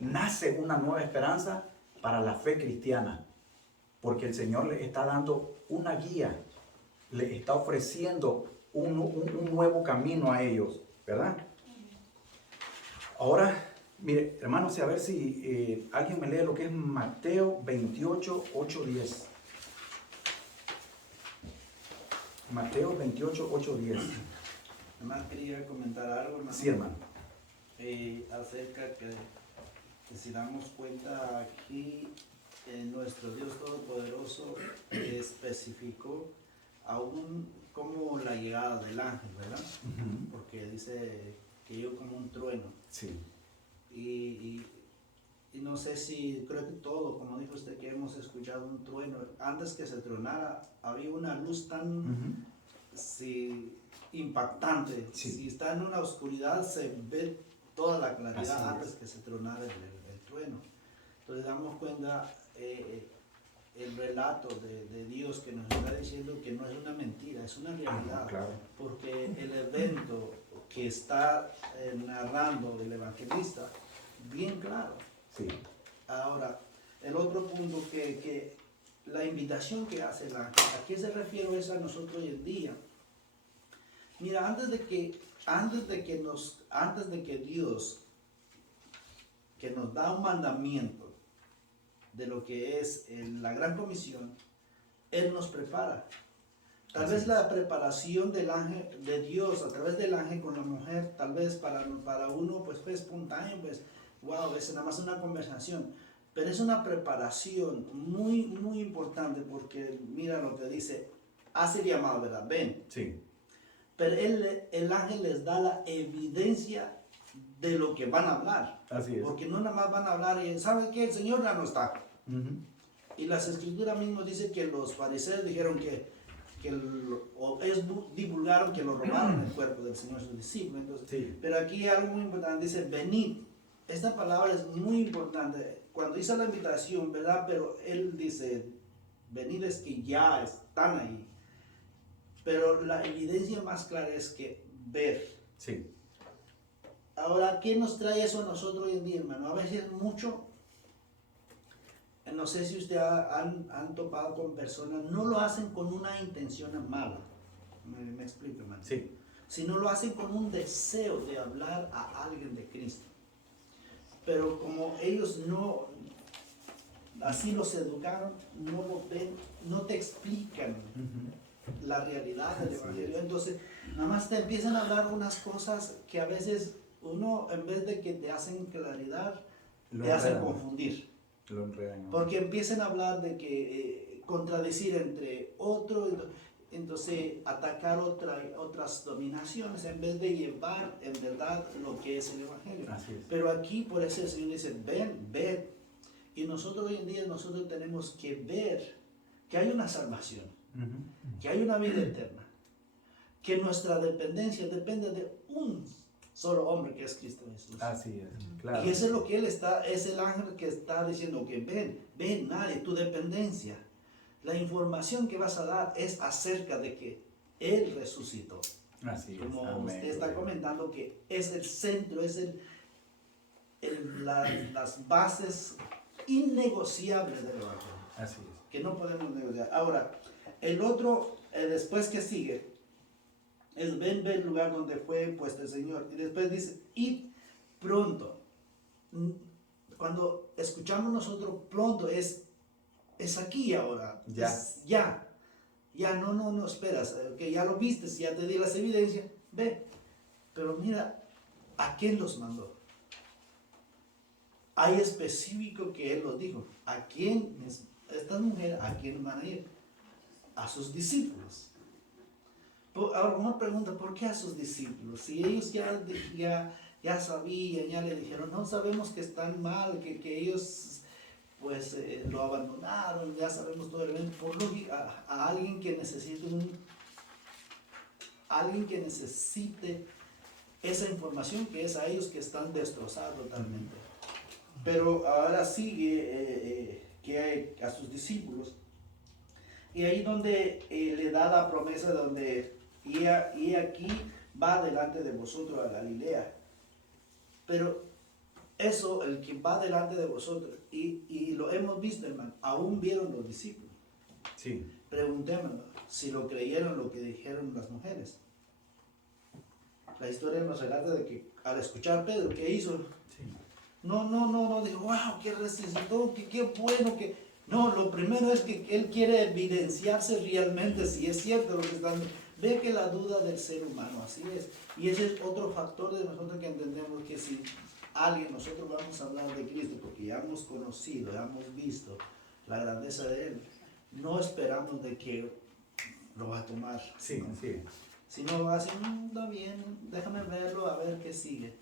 nace una nueva esperanza para la fe cristiana, porque el Señor les está dando una guía, les está ofreciendo un nuevo camino a ellos, ¿verdad? Ahora, mire, hermanos, a ver si alguien me lee lo que es Mateo 28, 8, 10. Mateo 28, 8, 10. Además quería comentar algo, hermano. Sí, hermano. Acerca que si damos cuenta aquí, nuestro Dios Todopoderoso especificó aún como la llegada del ángel, ¿verdad? Uh-huh. Porque dice que llegó como un trueno. Sí. Y no sé si, creo que todo, como dijo usted, que hemos escuchado un trueno. Antes que se tronara, había una luz tan Uh-huh. Impactante. Sí. Si está en una oscuridad, se ve toda la claridad Así antes es. que se tronara el trueno. Entonces damos cuenta el relato de Dios que nos está diciendo que no es una mentira, es una realidad. Claro. Porque el evento que está narrando el evangelista, bien claro. Sí. Ahora, el otro punto que la invitación que hace el ángel, ¿a qué se refiere eso a nosotros hoy en día? Mira, antes de que Dios que nos da un mandamiento de lo que es la gran comisión, Él nos prepara. Tal vez la preparación del ángel, de Dios a través del ángel con la mujer, tal vez para uno pues fue espontáneo, pues wow, es nada más una conversación, pero es una preparación muy, muy importante, porque mira lo que dice, hace el llamado, ¿verdad? Ven. Sí. Pero el ángel les da la evidencia de lo que van a hablar. Así es. Porque no nada más van a hablar y ¿saben qué? El Señor ya no está. Uh-huh. Y las escrituras mismas dicen que los fariseos dijeron divulgaron que lo robaron el cuerpo del Señor sus discípulos. Entonces, Sí. pero aquí algo muy importante, dice venid. Esta palabra es muy importante. Cuando dice la invitación, ¿verdad? Pero él dice, venid es que ya están ahí. Pero la evidencia más clara es que ver. Sí. Ahora, ¿qué nos trae eso a nosotros hoy en día, hermano? A veces mucho no sé si ustedes han topado con personas, no lo hacen con una intención mala. ¿Me explico, hermano? Sí. Sino lo hacen con un deseo de hablar a alguien de Cristo. Pero como ellos no, así los educaron, no lo ven, no te explican la realidad del Evangelio. Entonces, nada más te empiezan a hablar unas cosas que a veces uno, en vez de que te hacen claridad, te hacen confundir. Lo enredan. Porque empiezan a hablar de que contradecir entre otro, entonces atacar otras dominaciones en vez de llevar en verdad lo que es el Evangelio. Así es. Pero aquí por eso el Señor dice, ven. Y nosotros hoy en día nosotros tenemos que ver que hay una salvación, que hay una vida eterna, que nuestra dependencia depende de un solo hombre que es Cristo Jesús. Así es, claro. Y eso es lo que Él está, es el ángel que está diciendo que ven, nadie, tu dependencia. La información que vas a dar es acerca de que Él resucitó. Así es. Como Amén. usted está comentando, que es el centro, es las bases innegociables del Evangelio, Así es. que no podemos negociar. Ahora, el otro, después que sigue, es ven el lugar donde fue puesto el Señor. Y después dice, id pronto. Cuando escuchamos nosotros pronto, es aquí ahora. Ya. Es ya. Ya, no esperas. Que ya lo viste, ya te di las evidencias. Ve. Pero mira, ¿a quién los mandó? Hay específico que Él los dijo. ¿A quién? Estas mujeres, ¿a quién van a ir? A sus discípulos. Ahora una pregunta, ¿por qué a sus discípulos? Si ellos ya sabían, ya le dijeron, no sabemos que están mal, que ellos pues lo abandonaron, ya sabemos todo el evento. Por lógica, a alguien que necesite esa información, que es a ellos que están destrozados totalmente. Pero ahora sigue que hay a sus discípulos. Y ahí donde le da la promesa donde, y aquí va delante de vosotros a Galilea. Pero eso, el que va delante de vosotros, y lo hemos visto, hermano, aún vieron los discípulos. Sí. Preguntémonos si lo creyeron lo que dijeron las mujeres. La historia nos relata de que al escuchar a Pedro, ¿qué hizo? Sí. No, dijo, wow, que resucitó, qué bueno, que... No, lo primero es que él quiere evidenciarse realmente si es cierto lo que están... Ve que la duda del ser humano, así es. Y ese es otro factor de nosotros que entendemos que si nosotros vamos a hablar de Cristo, porque ya hemos conocido, ya hemos visto la grandeza de Él, no esperamos de que lo va a tomar. Sí, sí. Si no va a decir, está bien, déjame verlo, a ver qué sigue.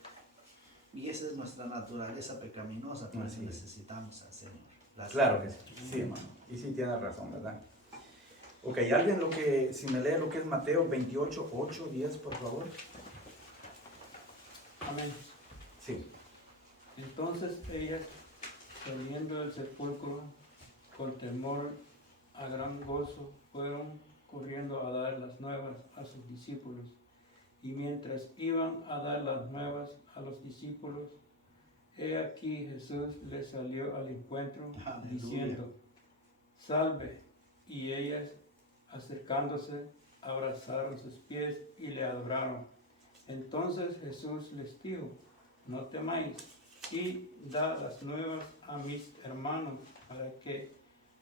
Y esa es nuestra naturaleza pecaminosa, por eso necesitamos al Señor. Claro que sí, sí, hermano. Y sí tiene razón, ¿verdad? Ok, alguien si me lee lo que es Mateo 28, 8, 10, por favor. Amén. Sí. Entonces ellas, saliendo del sepulcro, con temor a gran gozo, fueron corriendo a dar las nuevas a sus discípulos. Y mientras iban a dar las nuevas a los discípulos, he aquí Jesús les salió al encuentro, diciendo, salve. Y ellas, acercándose, abrazaron sus pies y le adoraron. Entonces Jesús les dijo, no temáis, y dad las nuevas a mis hermanos, para que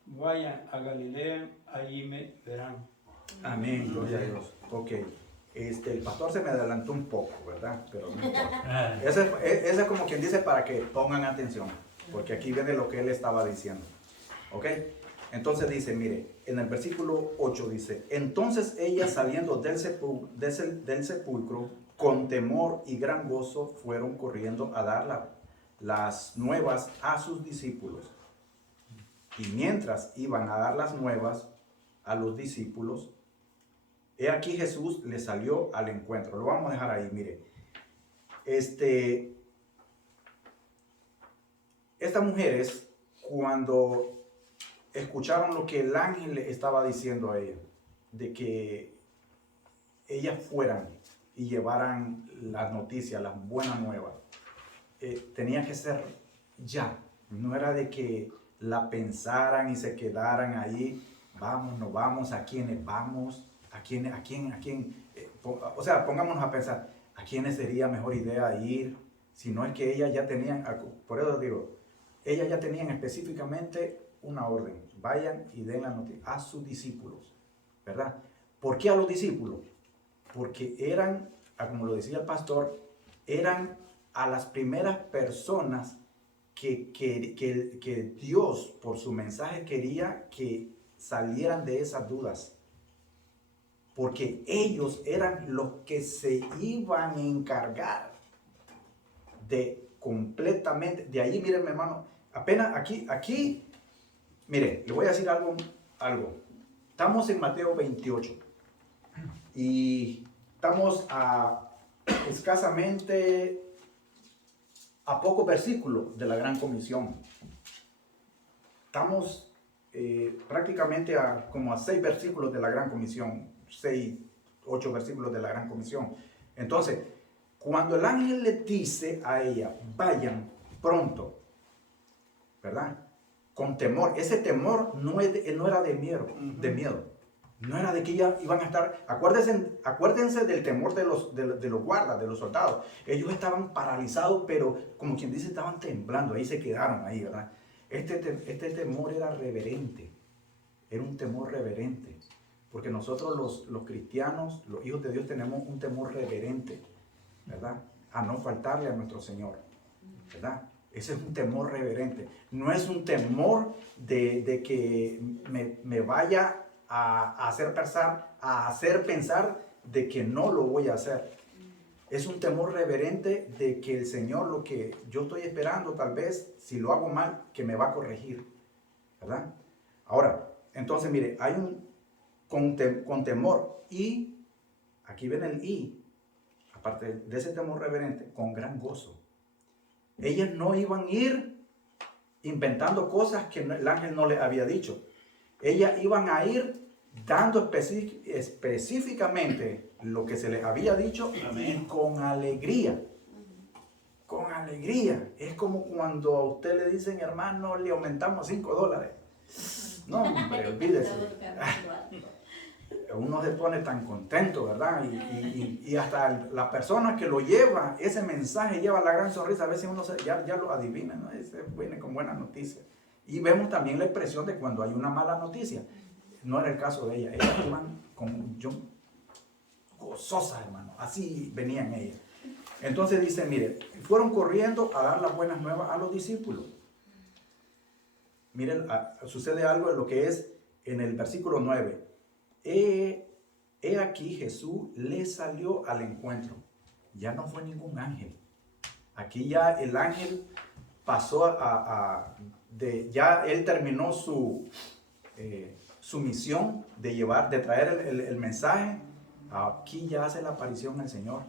vayan a Galilea, allí me verán. Amén, gloria a Dios. Ok. El pastor se me adelantó un poco, ¿verdad? Pero no importa. Ese es como quien dice para que pongan atención, porque aquí viene lo que él estaba diciendo. ¿Ok? Entonces dice, mire, en el versículo 8 dice, entonces ellas saliendo del sepulcro, con temor y gran gozo, fueron corriendo a dar las nuevas a sus discípulos. Y mientras iban a dar las nuevas a los discípulos, he aquí Jesús les salió al encuentro. Lo vamos a dejar ahí, mire. Estas mujeres, cuando escucharon lo que el ángel le estaba diciendo a ellas, de que ellas fueran y llevaran las noticias, las buenas nuevas, tenía que ser ya. No era de que la pensaran y se quedaran ahí, vamos, no vamos, a quiénes vamos, a quién, o sea, pongámonos a pensar, a quiénes sería mejor idea ir, si no es que ellas ya tenían, por eso digo, ellas ya tenían específicamente una orden, vayan y den la noticia a sus discípulos, ¿verdad? ¿Por qué a los discípulos? Porque eran, como lo decía el pastor, eran a las primeras personas que Dios, por su mensaje, quería que salieran de esas dudas. Porque ellos eran los que se iban a encargar de completamente, de ahí, miren, mi hermano, apenas aquí, mire, le voy a decir algo. Estamos en Mateo 28 y estamos escasamente a pocos versículos de la Gran Comisión. Estamos prácticamente como a 6 versículos de la Gran Comisión, 8 versículos de la Gran Comisión. Entonces, cuando el ángel le dice a ella, vayan pronto, ¿verdad? Con temor. Ese temor no era de miedo, No era de que ya iban a estar, acuérdense del temor de los guardas, de los soldados. Ellos estaban paralizados, pero como quien dice, estaban temblando, ahí se quedaron ahí, ¿verdad? Este temor era reverente, era un temor reverente, porque nosotros los cristianos, los hijos de Dios, tenemos un temor reverente, ¿verdad? A no faltarle a nuestro Señor, ¿verdad? Ese es un temor reverente, no es un temor de que me vaya a hacer pensar de que no lo voy a hacer. Es un temor reverente de que el Señor, lo que yo estoy esperando, tal vez, si lo hago mal, que me va a corregir, ¿verdad? Ahora, entonces, mire, hay con temor, y aquí ven el y, aparte de ese temor reverente, con gran gozo. Ellas no iban a ir inventando cosas que el ángel no les había dicho. Ellas iban a ir dando específicamente lo que se les había dicho. Amén. Y con alegría. Con alegría. Es como cuando a usted le dicen, hermano, le aumentamos $5. No, hombre, olvídese. Uno se pone tan contento, ¿verdad? Y hasta la persona que lo lleva, ese mensaje lleva la gran sonrisa. A veces uno ya lo adivina, ¿no? Viene con buena noticia. Y vemos también la expresión de cuando hay una mala noticia. No era el caso de ella. Ellas iban gozosas, hermano. Así venían ellas. Entonces dice, mire, fueron corriendo a dar las buenas nuevas a los discípulos. Miren, sucede algo en lo que es en el versículo 9. He aquí Jesús le salió al encuentro. Ya no fue ningún ángel. Aquí ya el ángel pasó ya él terminó su misión de traer el mensaje. Aquí ya hace la aparición el Señor.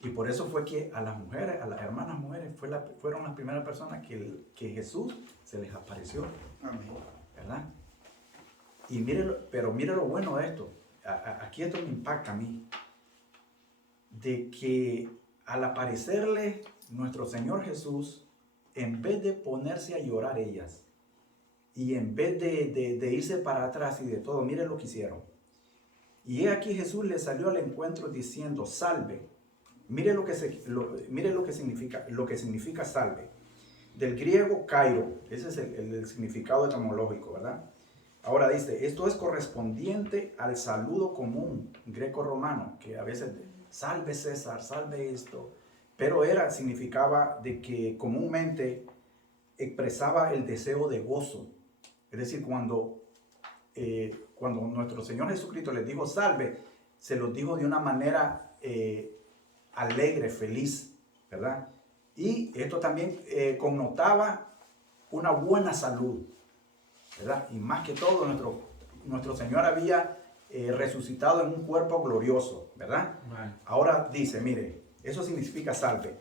Y por eso fue que a las mujeres, a las hermanas mujeres, fueron las primeras personas que Jesús se les apareció. Amén. ¿Verdad? Y mire lo bueno de esto. Aquí esto me impacta a mí. De que al aparecerle nuestro Señor Jesús, en vez de ponerse a llorar ellas, y en vez de irse para atrás y de todo, mire lo que hicieron. Y he aquí Jesús le salió al encuentro diciendo, salve. Mire lo que significa salve. Del griego kairo, ese es el significado etimológico, ¿verdad? Ahora dice, esto es correspondiente al saludo común greco-romano, que a veces, salve César, salve esto, pero significaba de que comúnmente expresaba el deseo de gozo. Es decir, cuando nuestro Señor Jesucristo les dijo salve, se los dijo de una manera alegre, feliz, ¿verdad? Y esto también connotaba una buena salud, ¿verdad? Y más que todo, nuestro Señor había resucitado en un cuerpo glorioso, ¿verdad? Bueno. Ahora dice, mire, eso significa salve.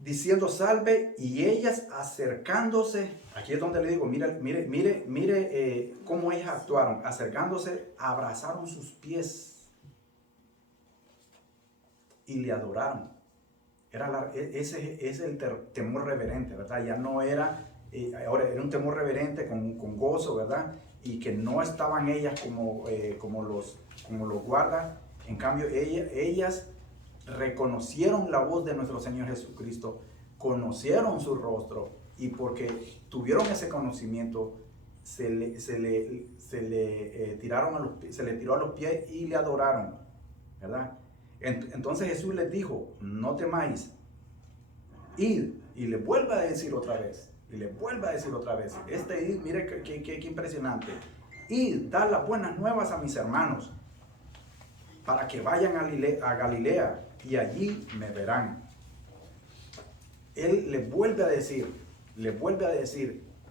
Diciendo salve, y ellas acercándose, aquí es donde le digo, mire cómo ellas actuaron, acercándose, abrazaron sus pies y le adoraron. Ese es el temor reverente, ¿verdad? Ya no era, ahora era un temor reverente con gozo, ¿verdad? Y que no estaban ellas como los guardas. En cambio, ellas reconocieron la voz de nuestro Señor Jesucristo, conocieron su rostro, y porque tuvieron ese conocimiento, se le tiró a los pies y le adoraron, ¿verdad? Entonces Jesús les dijo, no temáis, id, y le vuelve a decir otra vez, id, mire qué impresionante, id, dar las buenas nuevas a mis hermanos, para que vayan a Galilea, y allí me verán. Él les vuelve a decir,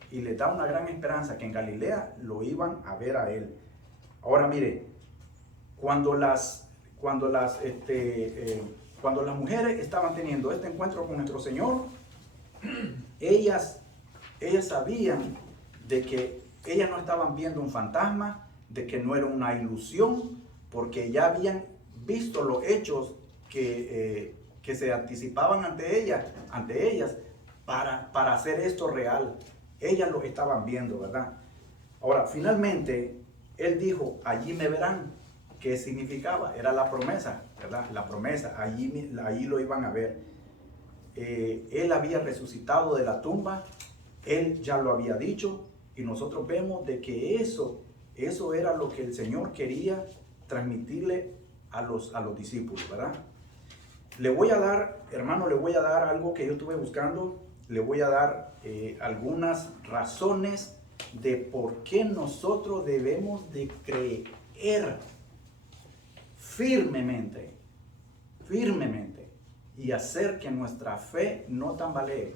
y les da una gran esperanza que en Galilea lo iban a ver a él. Ahora mire, cuando las mujeres estaban teniendo este encuentro con nuestro Señor, ellas sabían de que ellas no estaban viendo un fantasma, de que no era una ilusión, porque ya habían visto los hechos que se anticipaban ante ellas para hacer esto real. Ellas lo estaban viendo, ¿verdad? Ahora, finalmente, Él dijo, allí me verán. ¿Qué significaba? Era la promesa, ¿verdad? La promesa, allí lo iban a ver. Él había resucitado de la tumba, Él ya lo había dicho, y nosotros vemos de que eso era lo que el Señor quería transmitirle a los discípulos, ¿verdad? Le voy a dar algo que yo estuve buscando, le voy a dar algunas razones de por qué nosotros debemos de creer firmemente y hacer que nuestra fe no tambalee,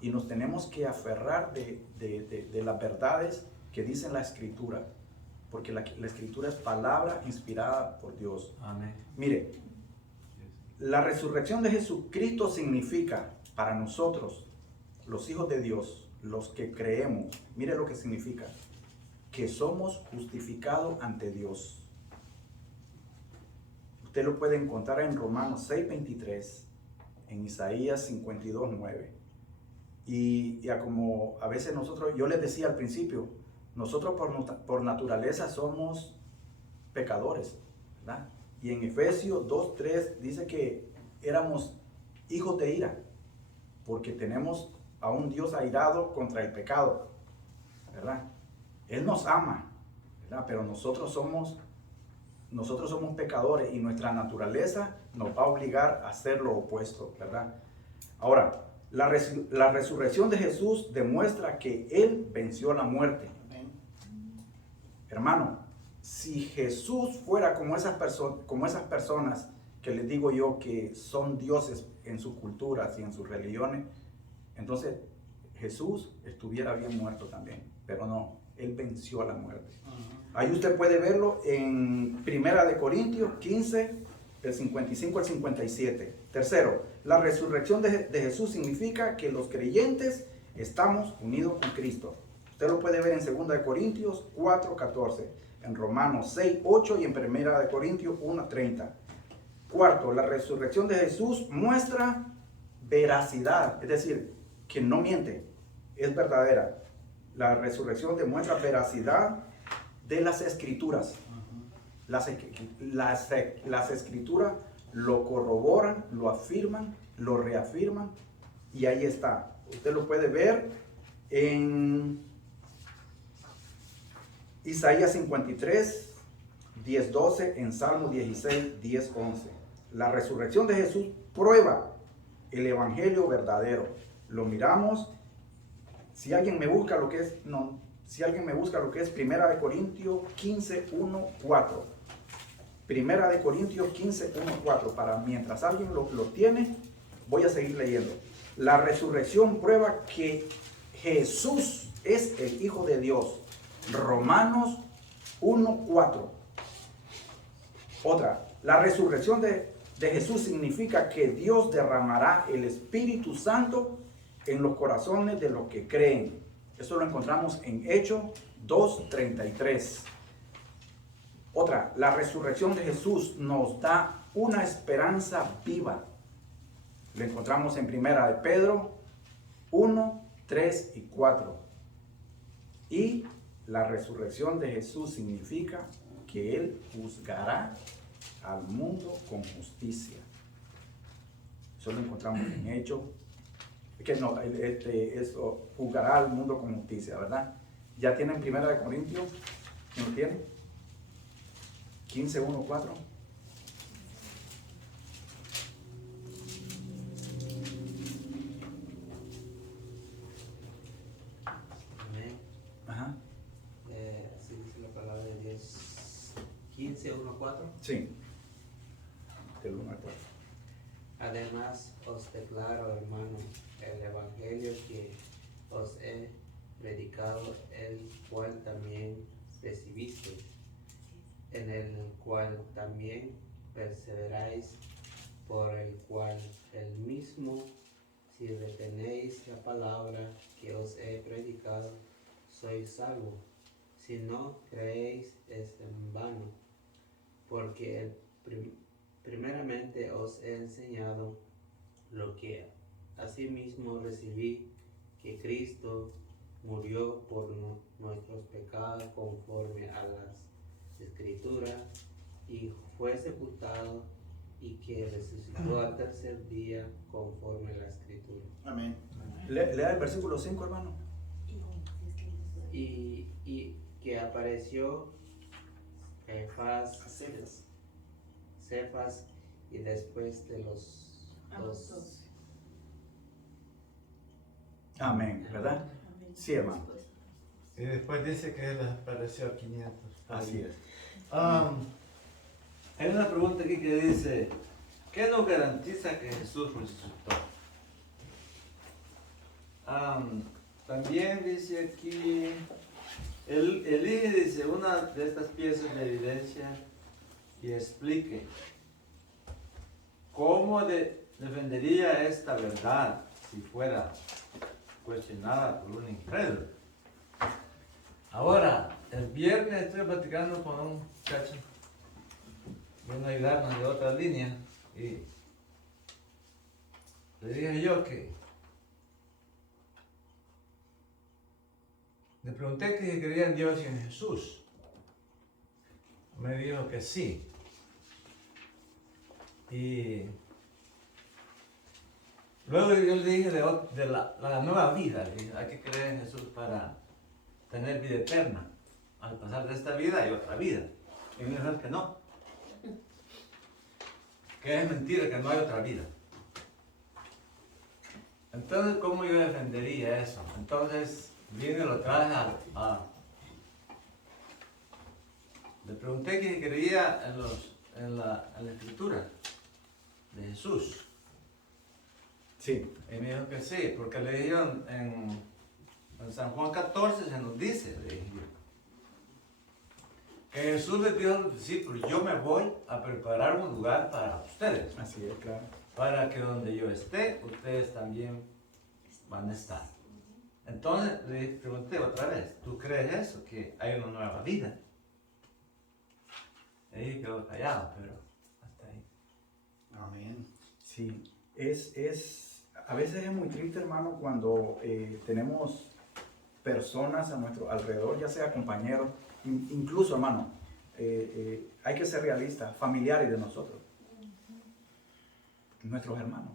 y nos tenemos que aferrar de las verdades que dice la Escritura, porque la Escritura es palabra inspirada por Dios. Amén. Mire, la resurrección de Jesucristo significa para nosotros, los hijos de Dios, los que creemos, mire lo que significa, que somos justificados ante Dios. Usted lo puede encontrar en Romanos 6:23, en Isaías 52:9. Y ya como a veces yo les decía al principio, nosotros por naturaleza somos pecadores, ¿verdad? Y en Efesios 2:3 dice que éramos hijos de ira, porque tenemos a un Dios airado contra el pecado, ¿verdad? Él nos ama, ¿verdad? Pero nosotros somos pecadores, y nuestra naturaleza nos va a obligar a hacer lo opuesto, ¿verdad? Ahora, la resurrección de Jesús demuestra que Él venció la muerte. Hermano, si Jesús fuera como esas personas que les digo yo que son dioses en sus culturas y en sus religiones, entonces Jesús estuviera bien muerto también, pero no, Él venció la muerte. Ahí usted puede verlo en 1 Corintios 15, del 55 al 57. Tercero, la resurrección de Jesús significa que los creyentes estamos unidos con Cristo. Usted lo puede ver en 2 Corintios 4:14, en Romanos 6:8 y en 1 Corintios 1:30. Cuarto, la resurrección de Jesús muestra veracidad, es decir, que no miente, es verdadera. La resurrección demuestra veracidad de las Escrituras. Las Escrituras lo corroboran, lo afirman, lo reafirman, y ahí está. Usted lo puede ver en Isaías 53, 10:12, en Salmo 16, 10:11. La resurrección de Jesús prueba el evangelio verdadero. Lo miramos. Si alguien me busca lo que es 1 Corintios 15, 1, 4. 1 Corintios 15, 1, 4. Para mientras alguien lo tiene, voy a seguir leyendo. La resurrección prueba que Jesús es el Hijo de Dios. Romanos 1, 4. Otra, la resurrección de Jesús significa que Dios derramará el Espíritu Santo en los corazones de los que creen. Esto lo encontramos en Hechos 2:33. Otra, la resurrección de Jesús nos da una esperanza viva. Lo encontramos en Primera de Pedro 1, 3 y 4. Y la resurrección de Jesús significa que Él juzgará al mundo con justicia. Eso lo encontramos en Hechos. Que no, eso juzgará al mundo con justicia, ¿verdad? Ya tienen Primera de Corintios, ¿no lo tienen? 15, 1, 4. Amén. Ajá. Así dice la palabra de Dios. 15, 1, 4. Sí. Del 1 al 4. Además os declaro, hermano, el evangelio que os he predicado, el cual también recibiste, en el cual también perseveráis, por el cual el mismo, si retenéis la palabra que os he predicado, sois salvos. Si no creéis, es en vano, porque primeramente os he enseñado lo que asimismo recibí, que Cristo murió por nuestros pecados conforme a las Escrituras, y fue sepultado, y que resucitó al tercer día conforme a la Escritura. Amén. Lea el versículo 5, hermano. Y que apareció Cefas, y después de los dos. Amén, ¿verdad? Sí, hermano. Y después dice que él apareció a 500. Así es. Hay una pregunta aquí que dice, ¿qué nos garantiza que Jesús resucitó? También dice aquí, elige, dice, una de estas piezas de evidencia y explique cómo defendería esta verdad si fuera cuestionada por un incrédulo. Ahora, el viernes estoy platicando con un muchacho, vino a ayudarnos de otra línea, y le dije yo que le pregunté que si creía en Dios y en Jesús. Me dijo que sí. Y luego yo le dije de la nueva vida. Le dije, hay que creer en Jesús para tener vida eterna. Al pasar de esta vida hay otra vida. Y me dijo que no. Que es mentira, que no hay otra vida. Entonces, ¿cómo yo defendería eso? Entonces, vine y lo traje le pregunté que creía en la Escritura de Jesús. Sí. Y me dijo que sí, porque le dijeron en San Juan 14 se nos dice, le dije yo, que Jesús les dijo a los discípulos, yo me voy a preparar un lugar para ustedes. Así es, claro. Para que donde yo esté, ustedes también van a estar. Entonces le pregunté otra vez, ¿tú crees eso? Que hay una nueva vida. Y dije quedó callado, pero hasta ahí. Amén. Sí. A veces es muy triste, hermano, cuando tenemos personas a nuestro alrededor, ya sea compañeros, incluso, hermano, hay que ser realistas, familiares de nosotros, nuestros hermanos.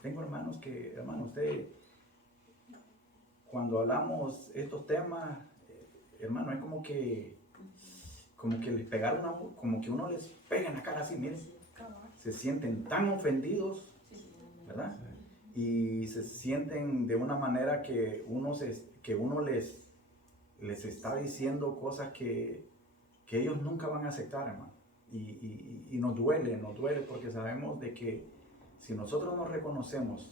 Tengo hermanos que, hermano, usted, cuando hablamos estos temas, hermano, es como que les pegaron como que uno les pega en la cara así, miren, se sienten tan ofendidos, ¿verdad? Y se sienten de una manera que uno les está diciendo cosas que ellos nunca van a aceptar, hermano. Y nos duele porque sabemos de que si nosotros no reconocemos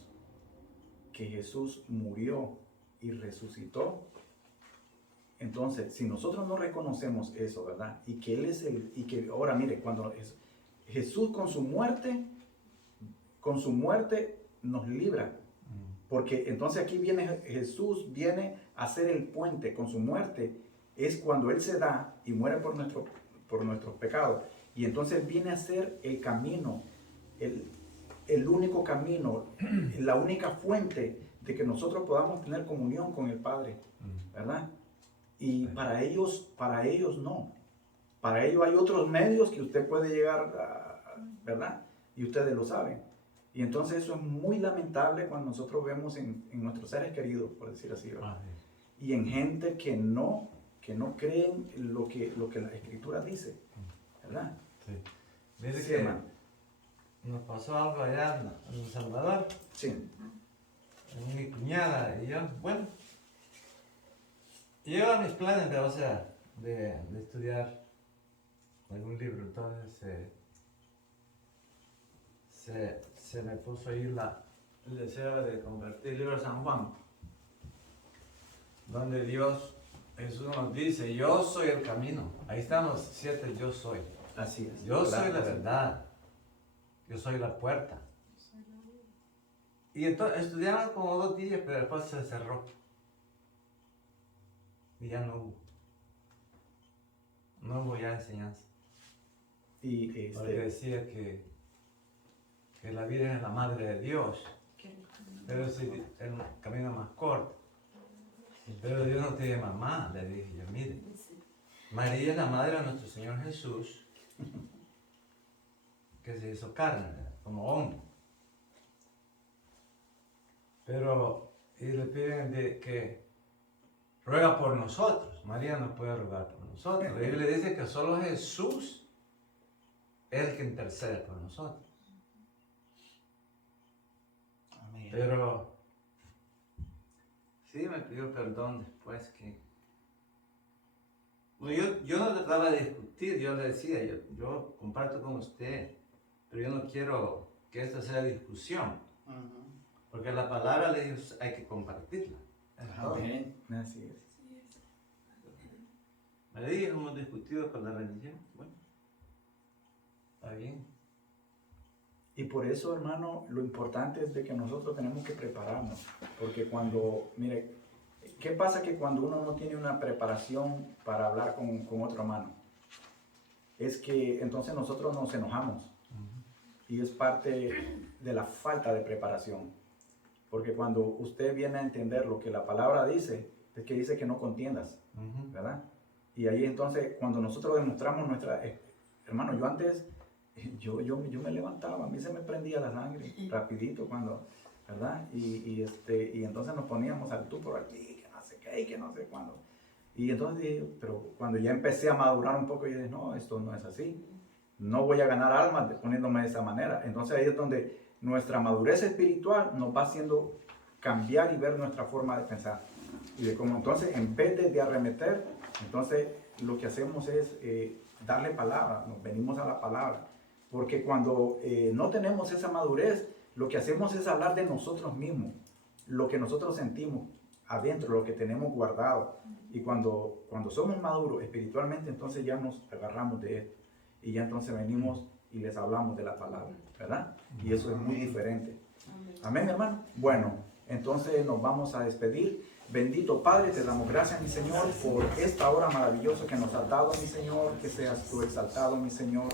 que Jesús murió y resucitó, entonces si nosotros no reconocemos eso, ¿verdad? Y que Él es y que ahora mire, cuando Jesús con su muerte nos libra. Porque entonces aquí Jesús viene a ser el puente. Con su muerte es cuando Él se da y muere por nuestros pecados. Y entonces viene a ser el camino, el único camino, la única fuente de que nosotros podamos tener comunión con el Padre, ¿verdad? Y para ellos no. Para ellos hay otros medios que usted puede llegar a, ¿verdad? Y ustedes lo saben. Y entonces eso es muy lamentable cuando nosotros vemos en nuestros seres queridos, por decir así, ¿verdad? Y en gente que no creen lo que la Escritura dice, ¿verdad? Sí. Mire Sí, que hermano. nos pasó algo allá en El Salvador, Sí. en mi cuñada, y yo, bueno, yo a mis planes de, o sea, de estudiar algún libro, entonces se me puso ahí el deseo de convertir el libro de San Juan, donde Jesús nos dice, yo soy el camino. Ahí estamos 7, yo soy. Así es. Yo Claro, soy la sí. verdad. Yo soy la puerta. Y entonces estudiaron como 2 días, pero después se cerró. Y ya no hubo. No hubo ya enseñanza. Y Porque decía que la Virgen es la madre de Dios. Pero es el camino más corto. Pero Dios no tiene mamá, le dije yo, mire. María es la madre de nuestro Señor Jesús, que se hizo carne, como hombre. Pero, y le piden que ruega por nosotros. María no puede rogar por nosotros. La Biblia dice que solo Jesús es el que intercede por nosotros. Amén. Pero sí me pidió perdón después que... Bueno, yo no trataba de discutir, yo le decía, yo comparto con usted, pero yo no quiero que esto sea discusión, Ujú. porque la palabra de Dios hay que compartirla. Es todo. Amén. así es. Me dije, hemos discutido con la religión, bueno, está bien. Y por eso, hermano, lo importante es de que nosotros tenemos que prepararnos. Porque cuando, mire, ¿qué pasa que cuando uno no tiene una preparación para hablar con otro hermano? Es que entonces nosotros nos enojamos. Y es parte de la falta de preparación. Porque cuando usted viene a entender lo que la palabra dice, es que dice que no contiendas, ¿verdad? Y ahí entonces, cuando nosotros demostramos nuestra... hermano, yo antes, yo me levantaba, a mí se me prendía la sangre rapidito cuando, ¿verdad? Y entonces nos poníamos al tú por aquí, que no sé qué, y que no sé cuándo. Y entonces dije, pero cuando ya empecé a madurar un poco, yo dije, no, esto no es así. No voy a ganar almas poniéndome de esa manera. Entonces ahí es donde nuestra madurez espiritual nos va haciendo cambiar y ver nuestra forma de pensar. Y de cómo entonces, en vez de arremeter, entonces lo que hacemos es darle palabra, nos venimos a la palabra. Porque cuando no tenemos esa madurez, lo que hacemos es hablar de nosotros mismos, lo que nosotros sentimos adentro, lo que tenemos guardado. Y cuando somos maduros espiritualmente, entonces ya nos agarramos de esto. Y ya entonces venimos y les hablamos de la palabra, ¿verdad? Y eso es muy diferente. Amén, hermano. Bueno, entonces nos vamos a despedir. Bendito Padre, te damos gracias, mi Señor, por esta hora maravillosa que nos has dado, mi Señor. Que seas tú exaltado, mi Señor.